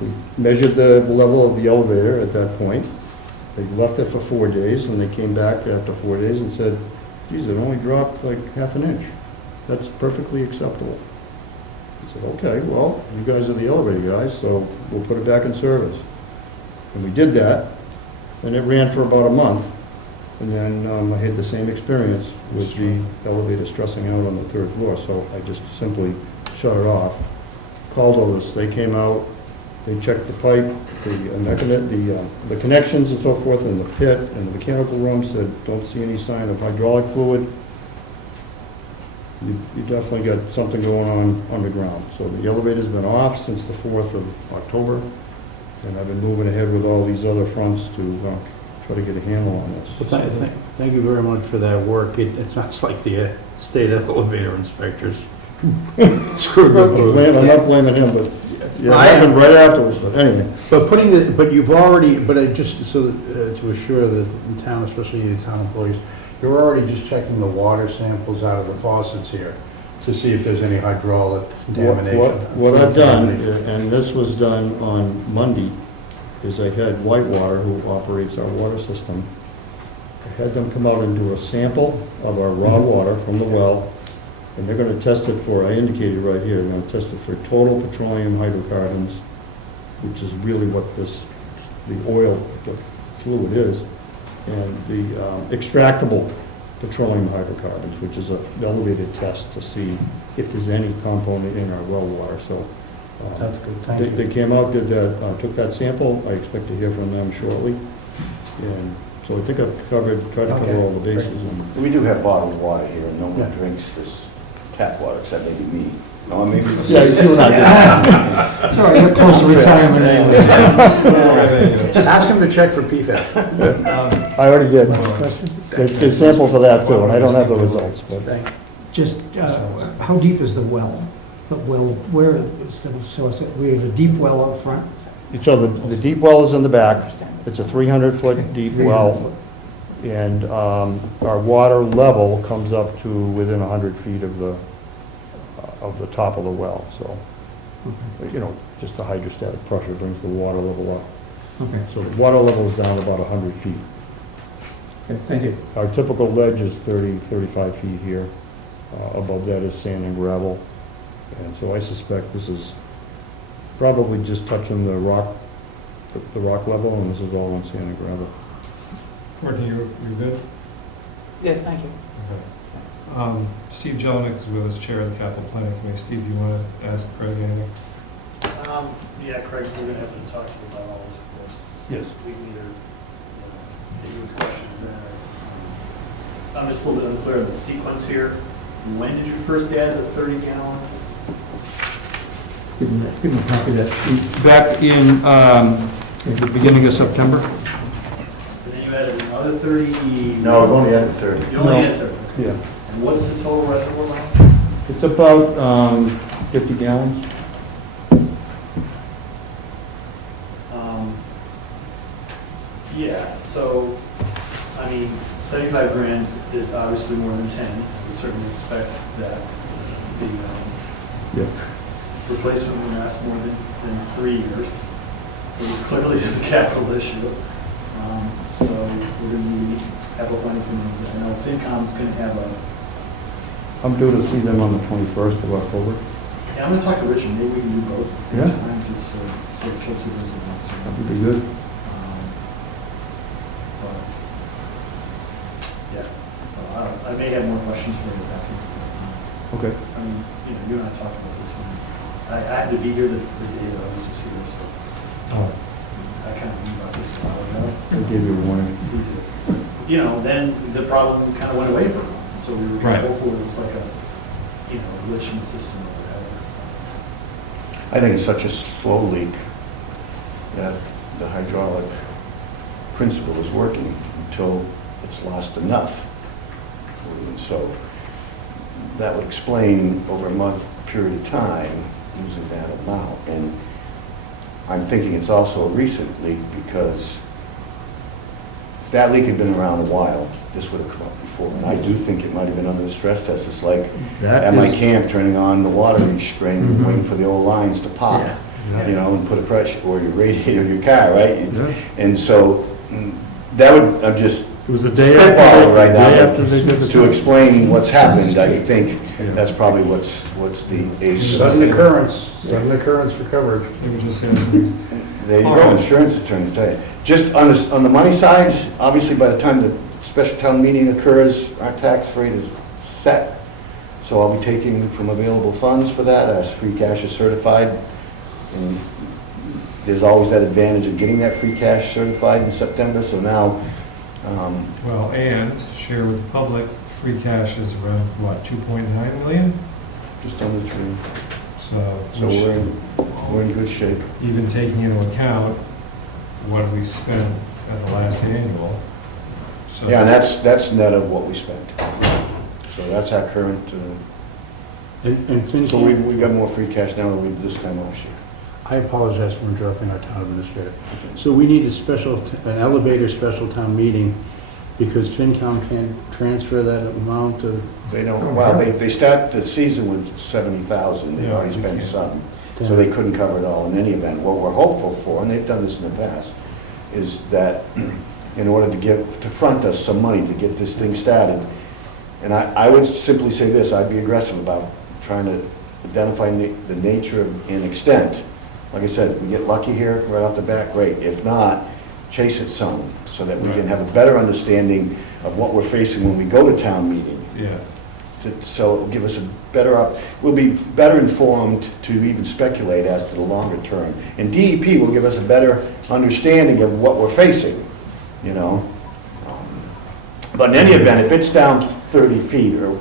We measured the level of the elevator at that point. They left it for 4 days, and they came back after 4 days and said, geez, it only dropped like half an inch. That's perfectly acceptable. I said, okay, well, you guys are the elevator guys, so we'll put it back in service. And we did that, and it ran for about a month. And then I had the same experience with the elevator stressing out on the third floor, so I just simply shut it off. Called Otis, they came out, they checked the pipe, the connections and so forth in the pit and the mechanical room, said, don't see any sign of hydraulic fluid. You definitely got something going on underground. So the elevator's been off since the 4th of October, and I've been moving ahead with all these other fronts to try to get a handle on this. Well, thank you very much for that work. It sounds like the state elevator inspectors screwed up. I'm not blaming him, but yeah, it happened right afterwards, but anyway. But you've already, just so that, to assure the town, especially the town employees, you're already just checking the water samples out of the faucets here to see if there's any hydraulic contamination. What I've done, and this was done on Monday, is I had Whitewater, who operates our water system, I had them come out and do a sample of our raw water from the well, and they're gonna test it for, I indicated right here, they're gonna test it for total petroleum hydrocarbons, which is really what this, the oil, the fluid is, and the extractable petroleum hydrocarbons, which is an elevated test to see if there's any component in our well water, so. That's good, thank you. They came out, did that, took that sample, I expect to hear from them shortly, and so I think I've tried to cover all the bases. And We do have bottled water here, and no one drinks this tap water, except maybe me. No, maybe. Yeah, you and I Sorry, you're close to retirement anyway. Just ask him to check for PFAS. I already did. Question? They sample for that too, and I don't have the results, but. Thank you. Just, how deep is the well? The well, where is the source? We have a deep well out front? So the deep well is in the back. It's a 300-foot deep well, and our water level comes up to within 100 feet of the top of the well, so, you know, just the hydrostatic pressure brings the water level up. Okay, So the water level is down about 100 feet. okay, thank you. Our typical ledge is 30, 35 feet here. Above that is sand and gravel. And so I suspect this is probably just touching the rock level, and this is all in sand and gravel. Courtney, you good? Yes, thank you. Steve Jelinek is with us, Chair of the Capital Planning Committee. Steve, you want to ask Craig anything? Yeah, Craig, we're gonna have to talk to you about all this, of course. Yes. We can either, get you questions then. I'm just a little bit unclear on the sequence here. When did you first add the 30 gallons? Give me a copy of that sheet. Back in the beginning of September? And then you added another 30? No, we've only added 30. You only added 30. Yeah. And what's the total reservoir line? It's about 50 gallons. Yeah, so, I mean, 75 grand is obviously more than 10. I would certainly expect that the Yeah. replacement will last more than 3 years. So this clearly is a capital issue. So we're going to need capital planning committee. I know FinCom's going to have a, I'm due to see them on the 21st of October. yeah, I'm going to talk to Rich, and maybe we can do both at the same Yeah. time, just to sort of kill two birds with one stone. That would be good. But, yeah, so I may have more questions for you back. Okay. I mean, you and I talked about this one. I had to be here the day that I was here, so I kind of knew about this a while ago. I gave you a warning. Then the problem kind of went away for a while. So we were kind Right. of hopeful it was like a, glitch in the system or whatever. I think it's such a slow leak that the hydraulic principle is working until it's lost enough. And so that would explain over a month period of time losing that amount. And I'm thinking it's also a recent leak because if that leak had been around a while, this would have come up before. And I do think it might have been under the stress test. It's like at my camp turning on the water each spring, waiting for the old lines to pop, and put a pressure, or your radiator of your car, right? And so that would, I'm just It was the day spitballing right now, after they did the to explain what's happened. I think that's probably what's the age. Sudden occurrence for coverage. They were just saying, There you go, insurance attorneys tell you. Just on the money side, obviously by the time the special town meeting occurs, our tax rate is set. So I'll be taking from available funds for that as free cash is certified. And there's always that advantage of getting that free cash certified in September, so now, well, and share with the public, free cash is around, what, 2.9 million? just under 3. So So we're in good shape. even taking into account what we spent at the last annual. So Yeah, and that's net of what we spent. So that's our current, And so FinCom, we've got more free cash now than we did this time last year. I apologize for interrupting our town administrator. So we need an elevator special town meeting because FinCom can't transfer that amount of. They don't, well, they start the season with 70,000, they Yeah, already we spent can't. some, so they couldn't cover it all in any event. What we're hopeful for, and they've done this in the past, is that in order to front us some money to get this thing started. And I would simply say this, I'd be aggressive about trying to identify the nature and extent. Like I said, if we get lucky here right off the bat, great. If not, chase it some, so that we can have a better understanding of what we're facing when we go to town meeting. Yeah. So it'll give us a better, we'll be better informed to even speculate as to the longer term. And DEP will give us a better understanding of what we're facing, you know? But in any event, if it's down 30 feet or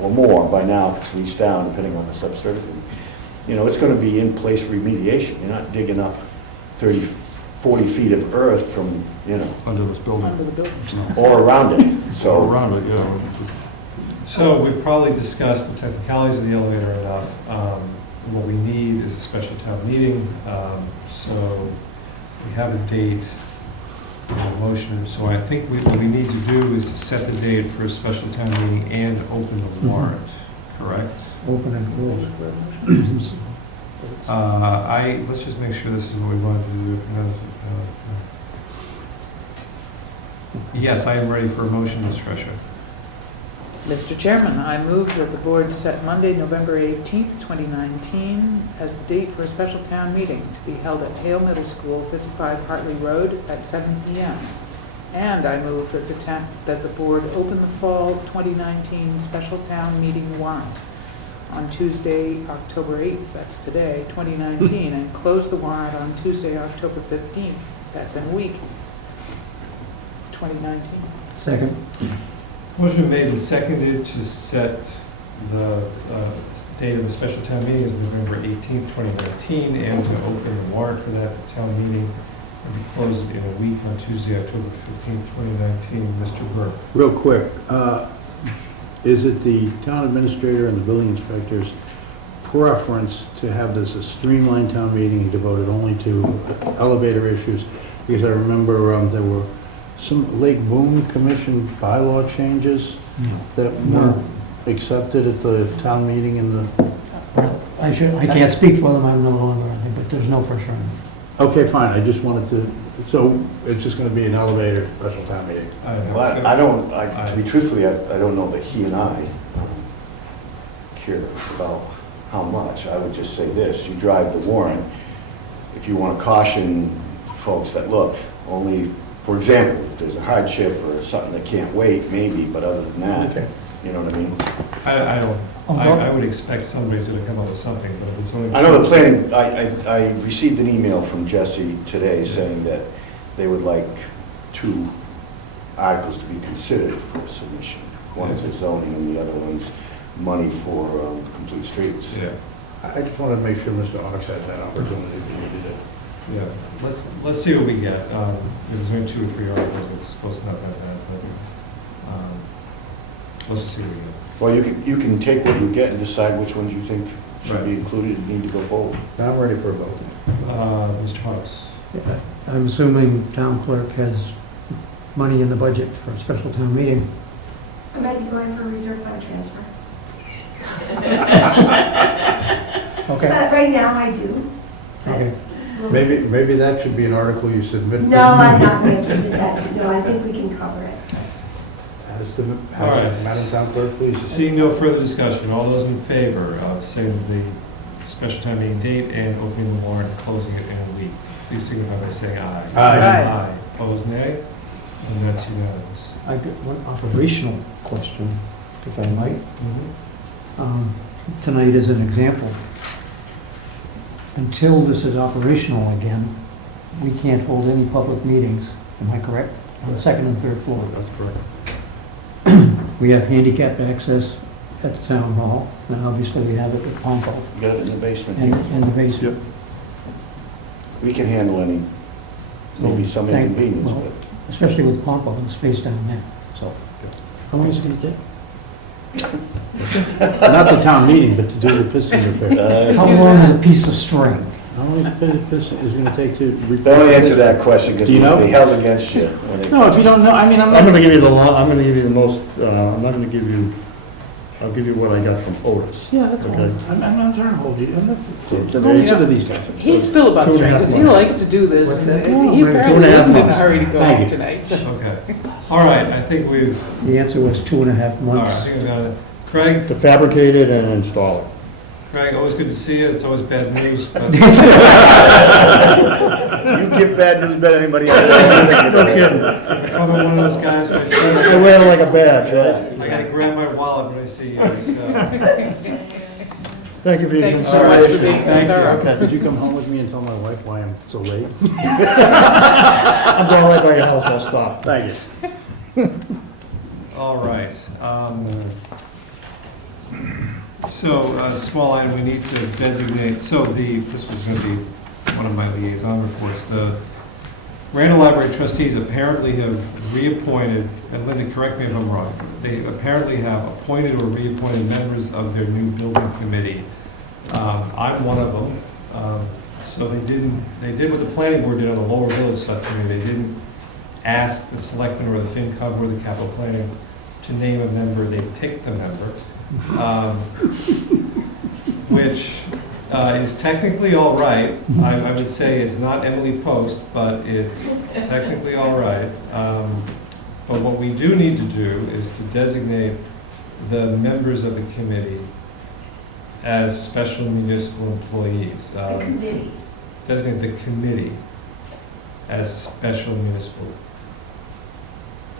more by now, if it's leached down, depending on the subsurface, you know, it's gonna be in-place remediation. You're not digging up 30, 40 feet of earth from, you know, Under this building. Under the building. or around it, so. All around it, yeah. So we've probably discussed the technicalities of the elevator enough. What we need is a special town meeting. So we have a date, a motion. So I think what we need to do is to set the date for a special town meeting and open the warrant, correct? Open and close. Let's just make sure this is what we want to do. Yes, I am ready for a motion, Ms. Tresha. Mr. Chairman, I move that the board set Monday, November 18th, 2019, as the date for a special town meeting to be held at Hale Middle School, 55 Hartley Road, at 7 p.m. And I move that the board open the fall 2019 special town meeting warrant on Tuesday, October 8th, that's today, 2019, and close the warrant on Tuesday, October 15th, that's in a week, 2019. Second. Motion made and seconded to set the date of the special town meeting as November 18th, 2019, and to open the warrant for that town meeting and be closed in a week on Tuesday, October 15th, 2019. Mr. Burke. Real quick, is it the town administrator and the building inspector's preference to have this a streamlined town meeting devoted only to elevator issues? Because I remember there were some Lake Boone Commission bylaw changes that weren't accepted at the town meeting in the... Well, I can't speak for them, I'm no longer on it, but there's no pressure on me. Okay, fine, I just wanted to, so it's just gonna be an elevator special town meeting? Well, to be truthfully, I don't know that he and I care about how much. I would just say this, you drive the warrant, if you want to caution folks that, look, only, for example, if there's a hardship or something that can't wait, maybe, but other than that, you know what I mean? I would expect somebody's going to come up with something, but if it's only... I know the planning, I received an email from Jesse today saying that they would like 2 articles to be considered for submission. One is the zoning and the other one's money for complete streets. Yeah. I just wanted to make sure Mr. Ox had that opportunity if he needed it. Yeah, let's see what we get. There's only 2 or 3 articles, it's supposed to not that bad, but let's just see what we get. Well, you can take what you get and decide which ones you think should be included and need to go forward. I'm ready for a vote. Mr. Hawes? I'm assuming town clerk has money in the budget for a special town meeting. I might be going for a reserve fund transfer. Okay. Right now I do. Okay. Maybe that should be an article you submit. No, I'm not going to submit that. No, I think we can cover it. All right. Madam Town Clerk, please. Seeing no further discussion, all those in favor of setting the special town meeting date and opening the warrant and closing it in a week, please signify by saying aye. Aye. Aye. Opposed, nay? And that's unanimous. I've got one operational question, if I might. Tonight is an example. Until this is operational again, we can't hold any public meetings, am I correct? On the 2nd and 3rd floor. That's correct. We have handicap access at the town hall, and obviously we have it at Pompo You got it in the basement and here. in the basement. We can handle any, maybe some inconvenience, well, but Especially with Pompo and the space down there, so. How long is it going to take? Not the town meeting, but to do the piston repair. How long is a piece of string? How long is the piston is going to take to repair? don't answer that question because Do you it'll know? be held against you. when it No, if you don't know, I mean, I'm going to give you the most, I'm not going to give you I'll give you what I got from Otis. Yeah, that's all. Okay. I'm not trying to hold you. I'm not, So don't today- answer to these guys. He's Two filibustering, and a half because he months. likes to do this, What's and that? he Oh, maybe apparently 2.5 isn't in a months. hurry to go Thank home you. tonight. Okay. All right, I think we've, The answer was 2.5 all right, I months. think I've got it. Craig, To fabricate it and install it. Craig, always good to see you. It's always bad news, but You give bad news better than anybody else. No kidding. I'm probably one of those guys when I see I wear it like a badge, right? I gotta grab my wallet when I see you, so. Thank you for your Thank you so All right. much for being so Thank you. thorough. Okay, did you come home with me and tell my wife why I'm so late? I'm going right by your house, I'll stop. Thank you. All right. So, small item, we need to designate, this was gonna be one of my liaison reports. The Randall Library trustees apparently have reappointed, and Linda, correct me if I'm wrong, they apparently have appointed or reappointed members of their new building committee. I'm one of them. So they did what the planning board did on the lower village subcommittee. They didn't ask the selectmen or the FinCom or the capital planning to name a member, they picked a member. Which is technically all right. I would say it's not Emily Post, but it's technically all right. But what we do need to do is to designate the members of the committee as special municipal employees. The committee. Designate the committee as special municipal.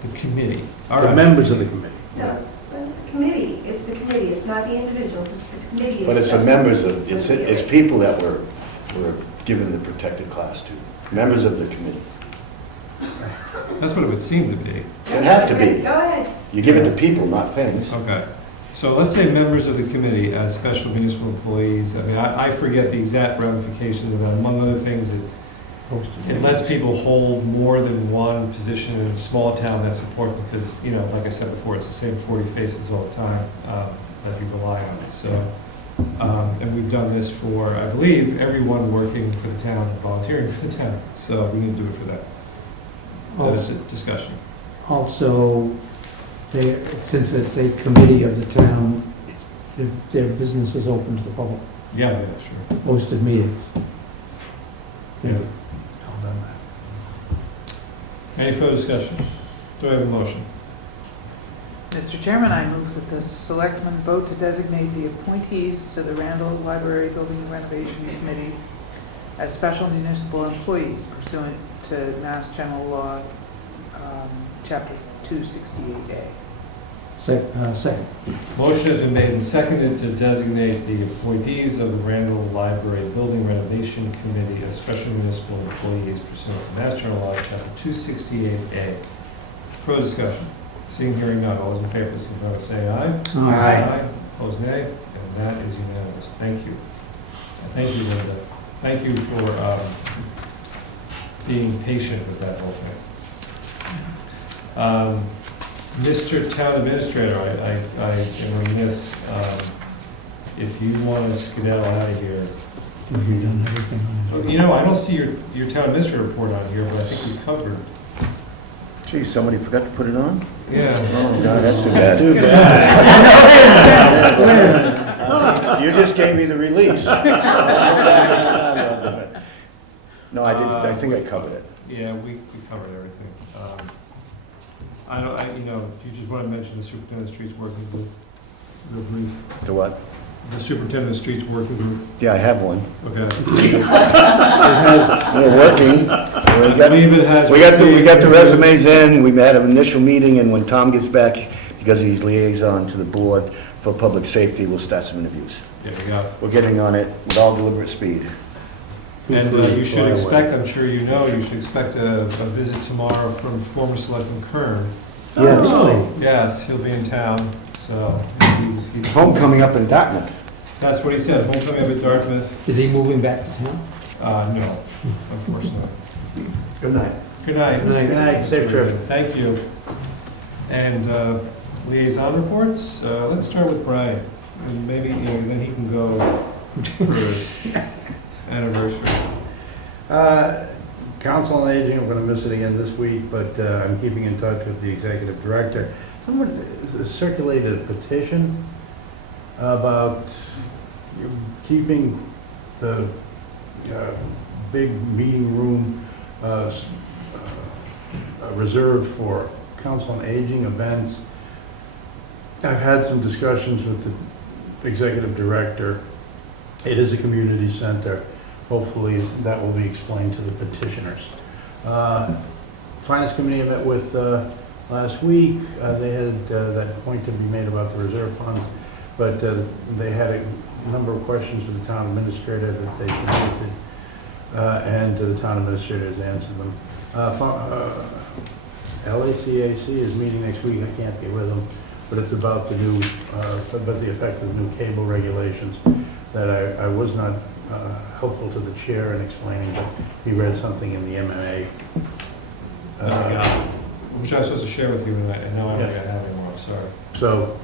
The committee. All The right. members of the committee. No, the committee, it's the committee, it's not the individuals, it's the committee. But it's the members of, it's people that we're given the protected class to, members of the committee. That's what it would seem to be. It'd have to be. Go ahead. You give it to people, not things. Okay, so let's say members of the committee as special municipal employees. I mean, I forget the exact ramifications of that. Among other things, it lets people hold more than one position in a small town. That's important because, you know, like I said before, it's the same 40 faces all the time that you rely on. So, and we've done this for, I believe, everyone working for the town, volunteering for the town. So we need to do it for that. That is a discussion. Also, since it's a committee of the town, their business is open to the public, Yeah, sure. posted meetings. Yeah. Any further discussion? Do I have a motion? Mr. Chairman, I move that the selectmen vote to designate the appointees to the Randall Library Building and Renovation Committee as special municipal employees pursuant to Mass General Law, Chapter 268A. Second. Motion has been made and seconded to designate the appointees of the Randall Library Building Renovation Committee as special municipal employees pursuant to Mass General Law, Chapter 268A. Further discussion? Seeing, hearing none, all those in favor, signify by saying aye. Aye. Opposed, nay, and that is unanimous. Thank you. And thank you, Linda. Thank you for being patient with that whole thing. Mr. Town Administrator, I am remiss, if you want to skedaddle out of here. Have you done everything on this? You know, I don't see your Town Administrator report on here, but I think we covered. Geez, somebody forgot to put it on? Yeah. Oh, God, that's too bad. Too bad. You just gave me the release. No, I didn't, I think I covered it. Yeah, we covered everything. Do you just want to mention the superintendent of streets working group, real brief? The what? The superintendent of streets working group, Yeah, I have one. okay. We're working. I believe it has. We got the resumes in, we had an initial meeting, and when Tom gets back, because he's liaison to the board for public safety, we'll start some interviews. There we go. We're getting on it with all deliberate speed. And you should expect, I'm sure you know, you should expect a visit tomorrow from former Selectman Kern. Yeah, really? Yes, he'll be in town, so he's. Homecoming up in Dartmouth. That's what he said, homecoming up at Dartmouth. Is he moving back to town? No, unfortunately. Good night. Good night. Good night, safe trip. Thank you. And liaison reports, let's start with Brian. And maybe, then he can go for his anniversary. Council on Aging, I'm going to miss it again this week, but I'm keeping in touch with the executive director. Someone circulated a petition about keeping the big meeting room reserved for council on aging events. I've had some discussions with the executive director. It is a community center. Hopefully that will be explained to the petitioners. Finance committee I met with last week. They had that point to be made about the reserve funds, but they had a number of questions for the town administrator that they submitted, and the town administrator has answered them. LACAC is meeting next week. I can't be with them, but it's about the new, about the effect of the new cable regulations that I was not helpful to the chair in explaining, but he read something in the MMA. Which I was supposed to share with you, and now I don't think I have anymore, I'm sorry. So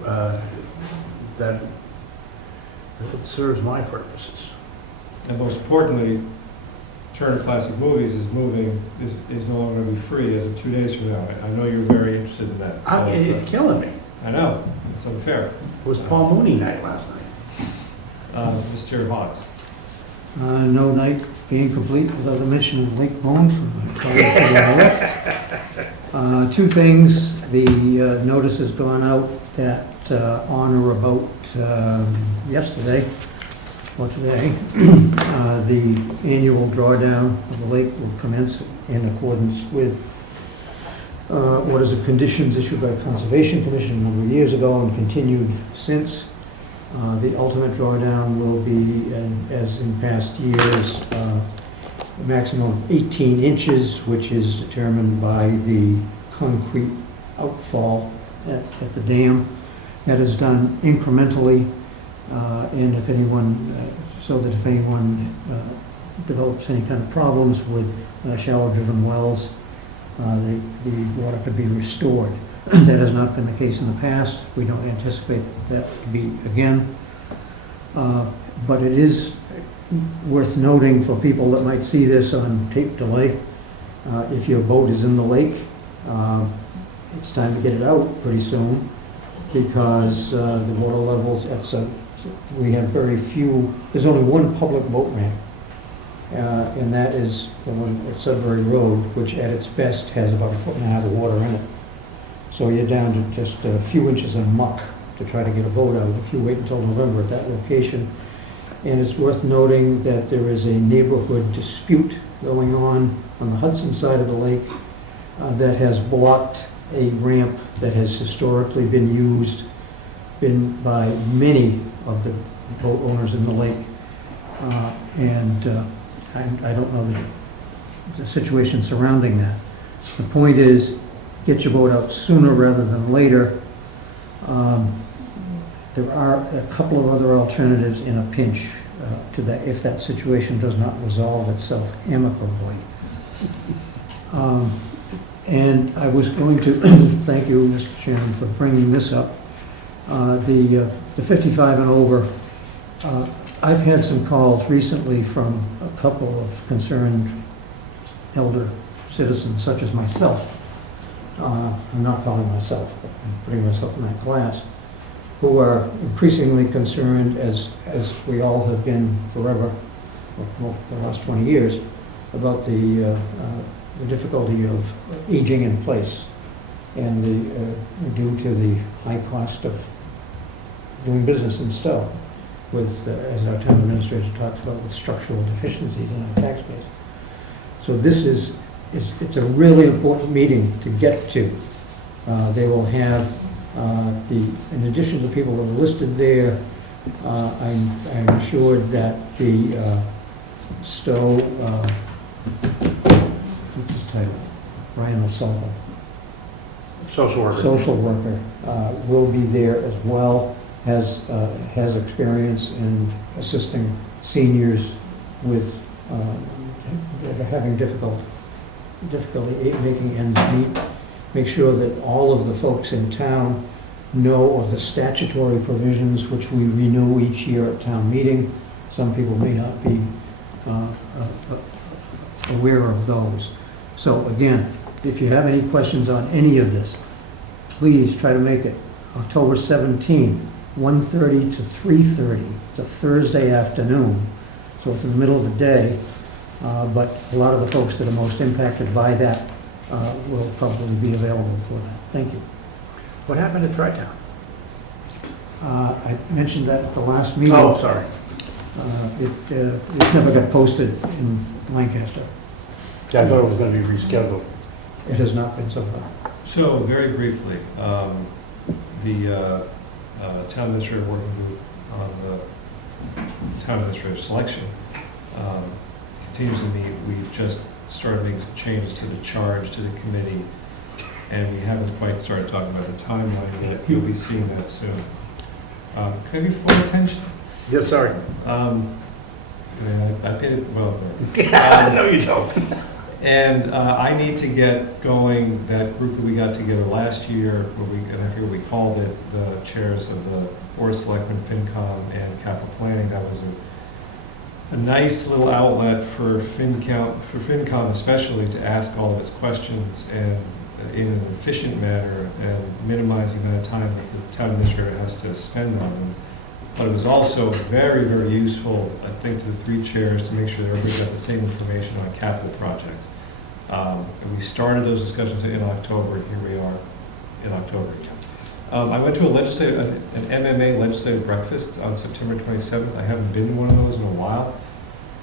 that serves my purposes. And most importantly, Turner Classic Movies is no longer going to be free as of 2 days from now. I know you're very interested in that. So, It's killing me. I know, it's unfair. It was Paul Mooney night last night. Mr. Hawes. No night being complete without a mention of Lake Bone from my colleague to the left. Two things, the notice has gone out that on or about yesterday, or today, the annual drawdown of the lake will commence in accordance with what is the conditions issued by the Conservation Commission a number of years ago and continued since. The ultimate drawdown will be, as in past years, a maximum of 18 inches, which is determined by the concrete outfall at the dam. That is done incrementally, and if anyone, so that if anyone develops any kind of problems with shower-driven wells, the water could be restored. That has not been the case in the past. We don't anticipate that to be again. But it is worth noting for people that might see this on tape delay, if your boat is in the lake, it's time to get it out pretty soon, because the water levels we have very few, there's only one public boat ramp, and that is the one at Sudbury Road, which at its best has about 1.5 feet of water in it. So you're down to just a few inches of muck to try to get a boat out if you wait until November at that location. And it's worth noting that there is a neighborhood dispute going on the Hudson side of the lake that has blocked a ramp that has historically been used by many of the boat owners in the lake. I don't know the situation surrounding that. The point is, get your boat out sooner rather than later. There are a couple of other alternatives in a pinch to that, if that situation does not resolve itself amicably. And I was going to thank you, Mr. Chairman, for bringing this up. The 55 and over, I've had some calls recently from a couple of concerned elder citizens, such as myself. I'm not calling myself, but I'm putting myself in that class, who are increasingly concerned, as we all have been forever, well, the last 20 years, about the difficulty of aging in place, and due to the high cost of doing business in Stow, with, as our town administrator talks about, with structural deficiencies in our tax base. So this is it's a really important meeting to get to. They will have in addition to the people that are listed there, I'm assured that the Stow, what's his title? Brian O'Sullivan. Social worker will be there as well, has experience in assisting seniors with that are having difficulty making ends meet. Make sure that all of the folks in town know of the statutory provisions which we renew each year at town meeting. Some people may not be aware of those. So again, if you have any questions on any of this, please try to make it October 17. 1:30 to 3:30. It's a Thursday afternoon, so it's in the middle of the day, but a lot of the folks that are most impacted by that will probably be available for that. Thank you. What happened at Tri-Town? I mentioned that at the last meeting. Oh, sorry. It never got posted in Lancaster. I thought it was going to be rescheduled. It has not been so far. So, very briefly, the town administrator working group on the town administrator selection continues to meet. We've just started making some changes to the charge to the committee, and we haven't quite started talking about the timeline yet. You'll be seeing that soon. Can I be full attention? Yeah, sorry. I paid it well. No, you don't. And I need to get going that group that we got together last year, and I forget what we called it, the chairs of the Board of Selectmen, FinCom, and Capital Planning. That was a nice little outlet for FinCom especially, to ask all of its questions and in an efficient manner and minimizing the amount of time that the town administrator has to spend on them. But it was also very, very useful, I think, to the three chairs to make sure that everybody got the same information on capital projects. And we started those discussions in October, and here we are in October. I went to an MMA legislative breakfast on September 27th. I haven't been to one of those in a while.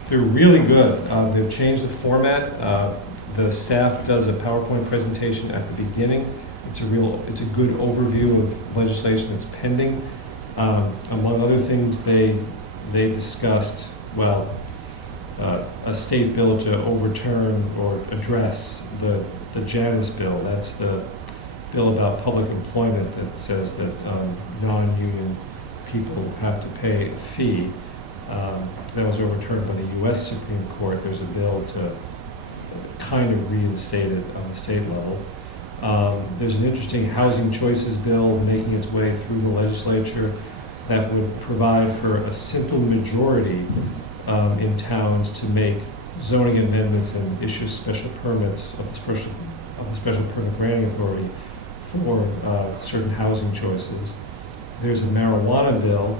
They're really good. They've changed the format. The staff does a PowerPoint presentation at the beginning. It's a good overview of legislation that's pending. Among other things, they discussed, a state bill to overturn or address the Janus bill. That's the bill about public employment that says that non-union people have to pay a fee. That was overturned by the U.S. Supreme Court. There's a bill to kind of reinstate it on the state level. There's an interesting housing choices bill making its way through the legislature that would provide for a simple majority in towns to make zoning amendments and issue special permits of the special permit granting authority for certain housing choices. There's a marijuana bill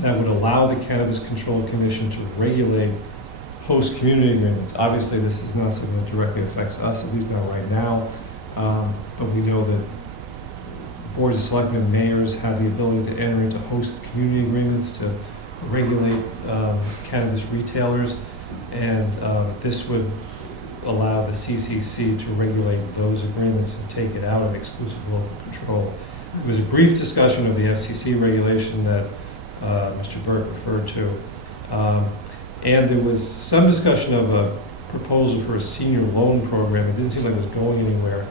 that would allow the Cannabis Control Commission to regulate host community agreements. Obviously, this is not something that directly affects us, at least not right now, but we know that boards of selectmen, mayors have the ability to enter into host community agreements to regulate cannabis retailers, and this would allow the CCC to regulate those agreements and take it out of exclusive local control. There was a brief discussion of the FCC regulation that Mr. Burke referred to, and there was some discussion of a proposal for a senior loan program. It didn't seem like it was going anywhere,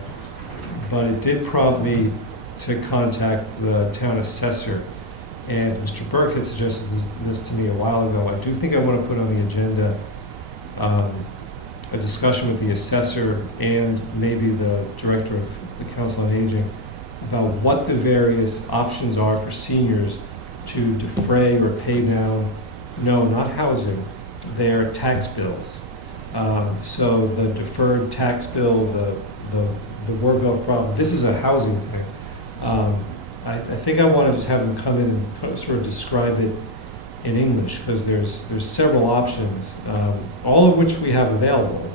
but it did prompt me to contact the town assessor. And Mr. Burke had suggested this to me a while ago. I do think I want to put on the agenda a discussion with the assessor and maybe the director of the Council on Aging about what the various options are for seniors to defray or pay down, no, not housing, their tax bills. So the deferred tax bill, the work-off problem, this is a housing thing. I think I want to just have them come in and sort of describe it in English, because there's several options, all of which we have available,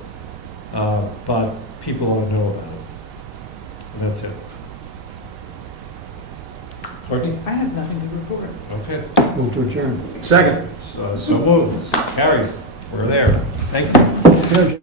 but people don't know about it. And that's it. Courtney? I have nothing to report. Okay. Move to adjourn. Second. So moved. Carries. We're there. Thank you.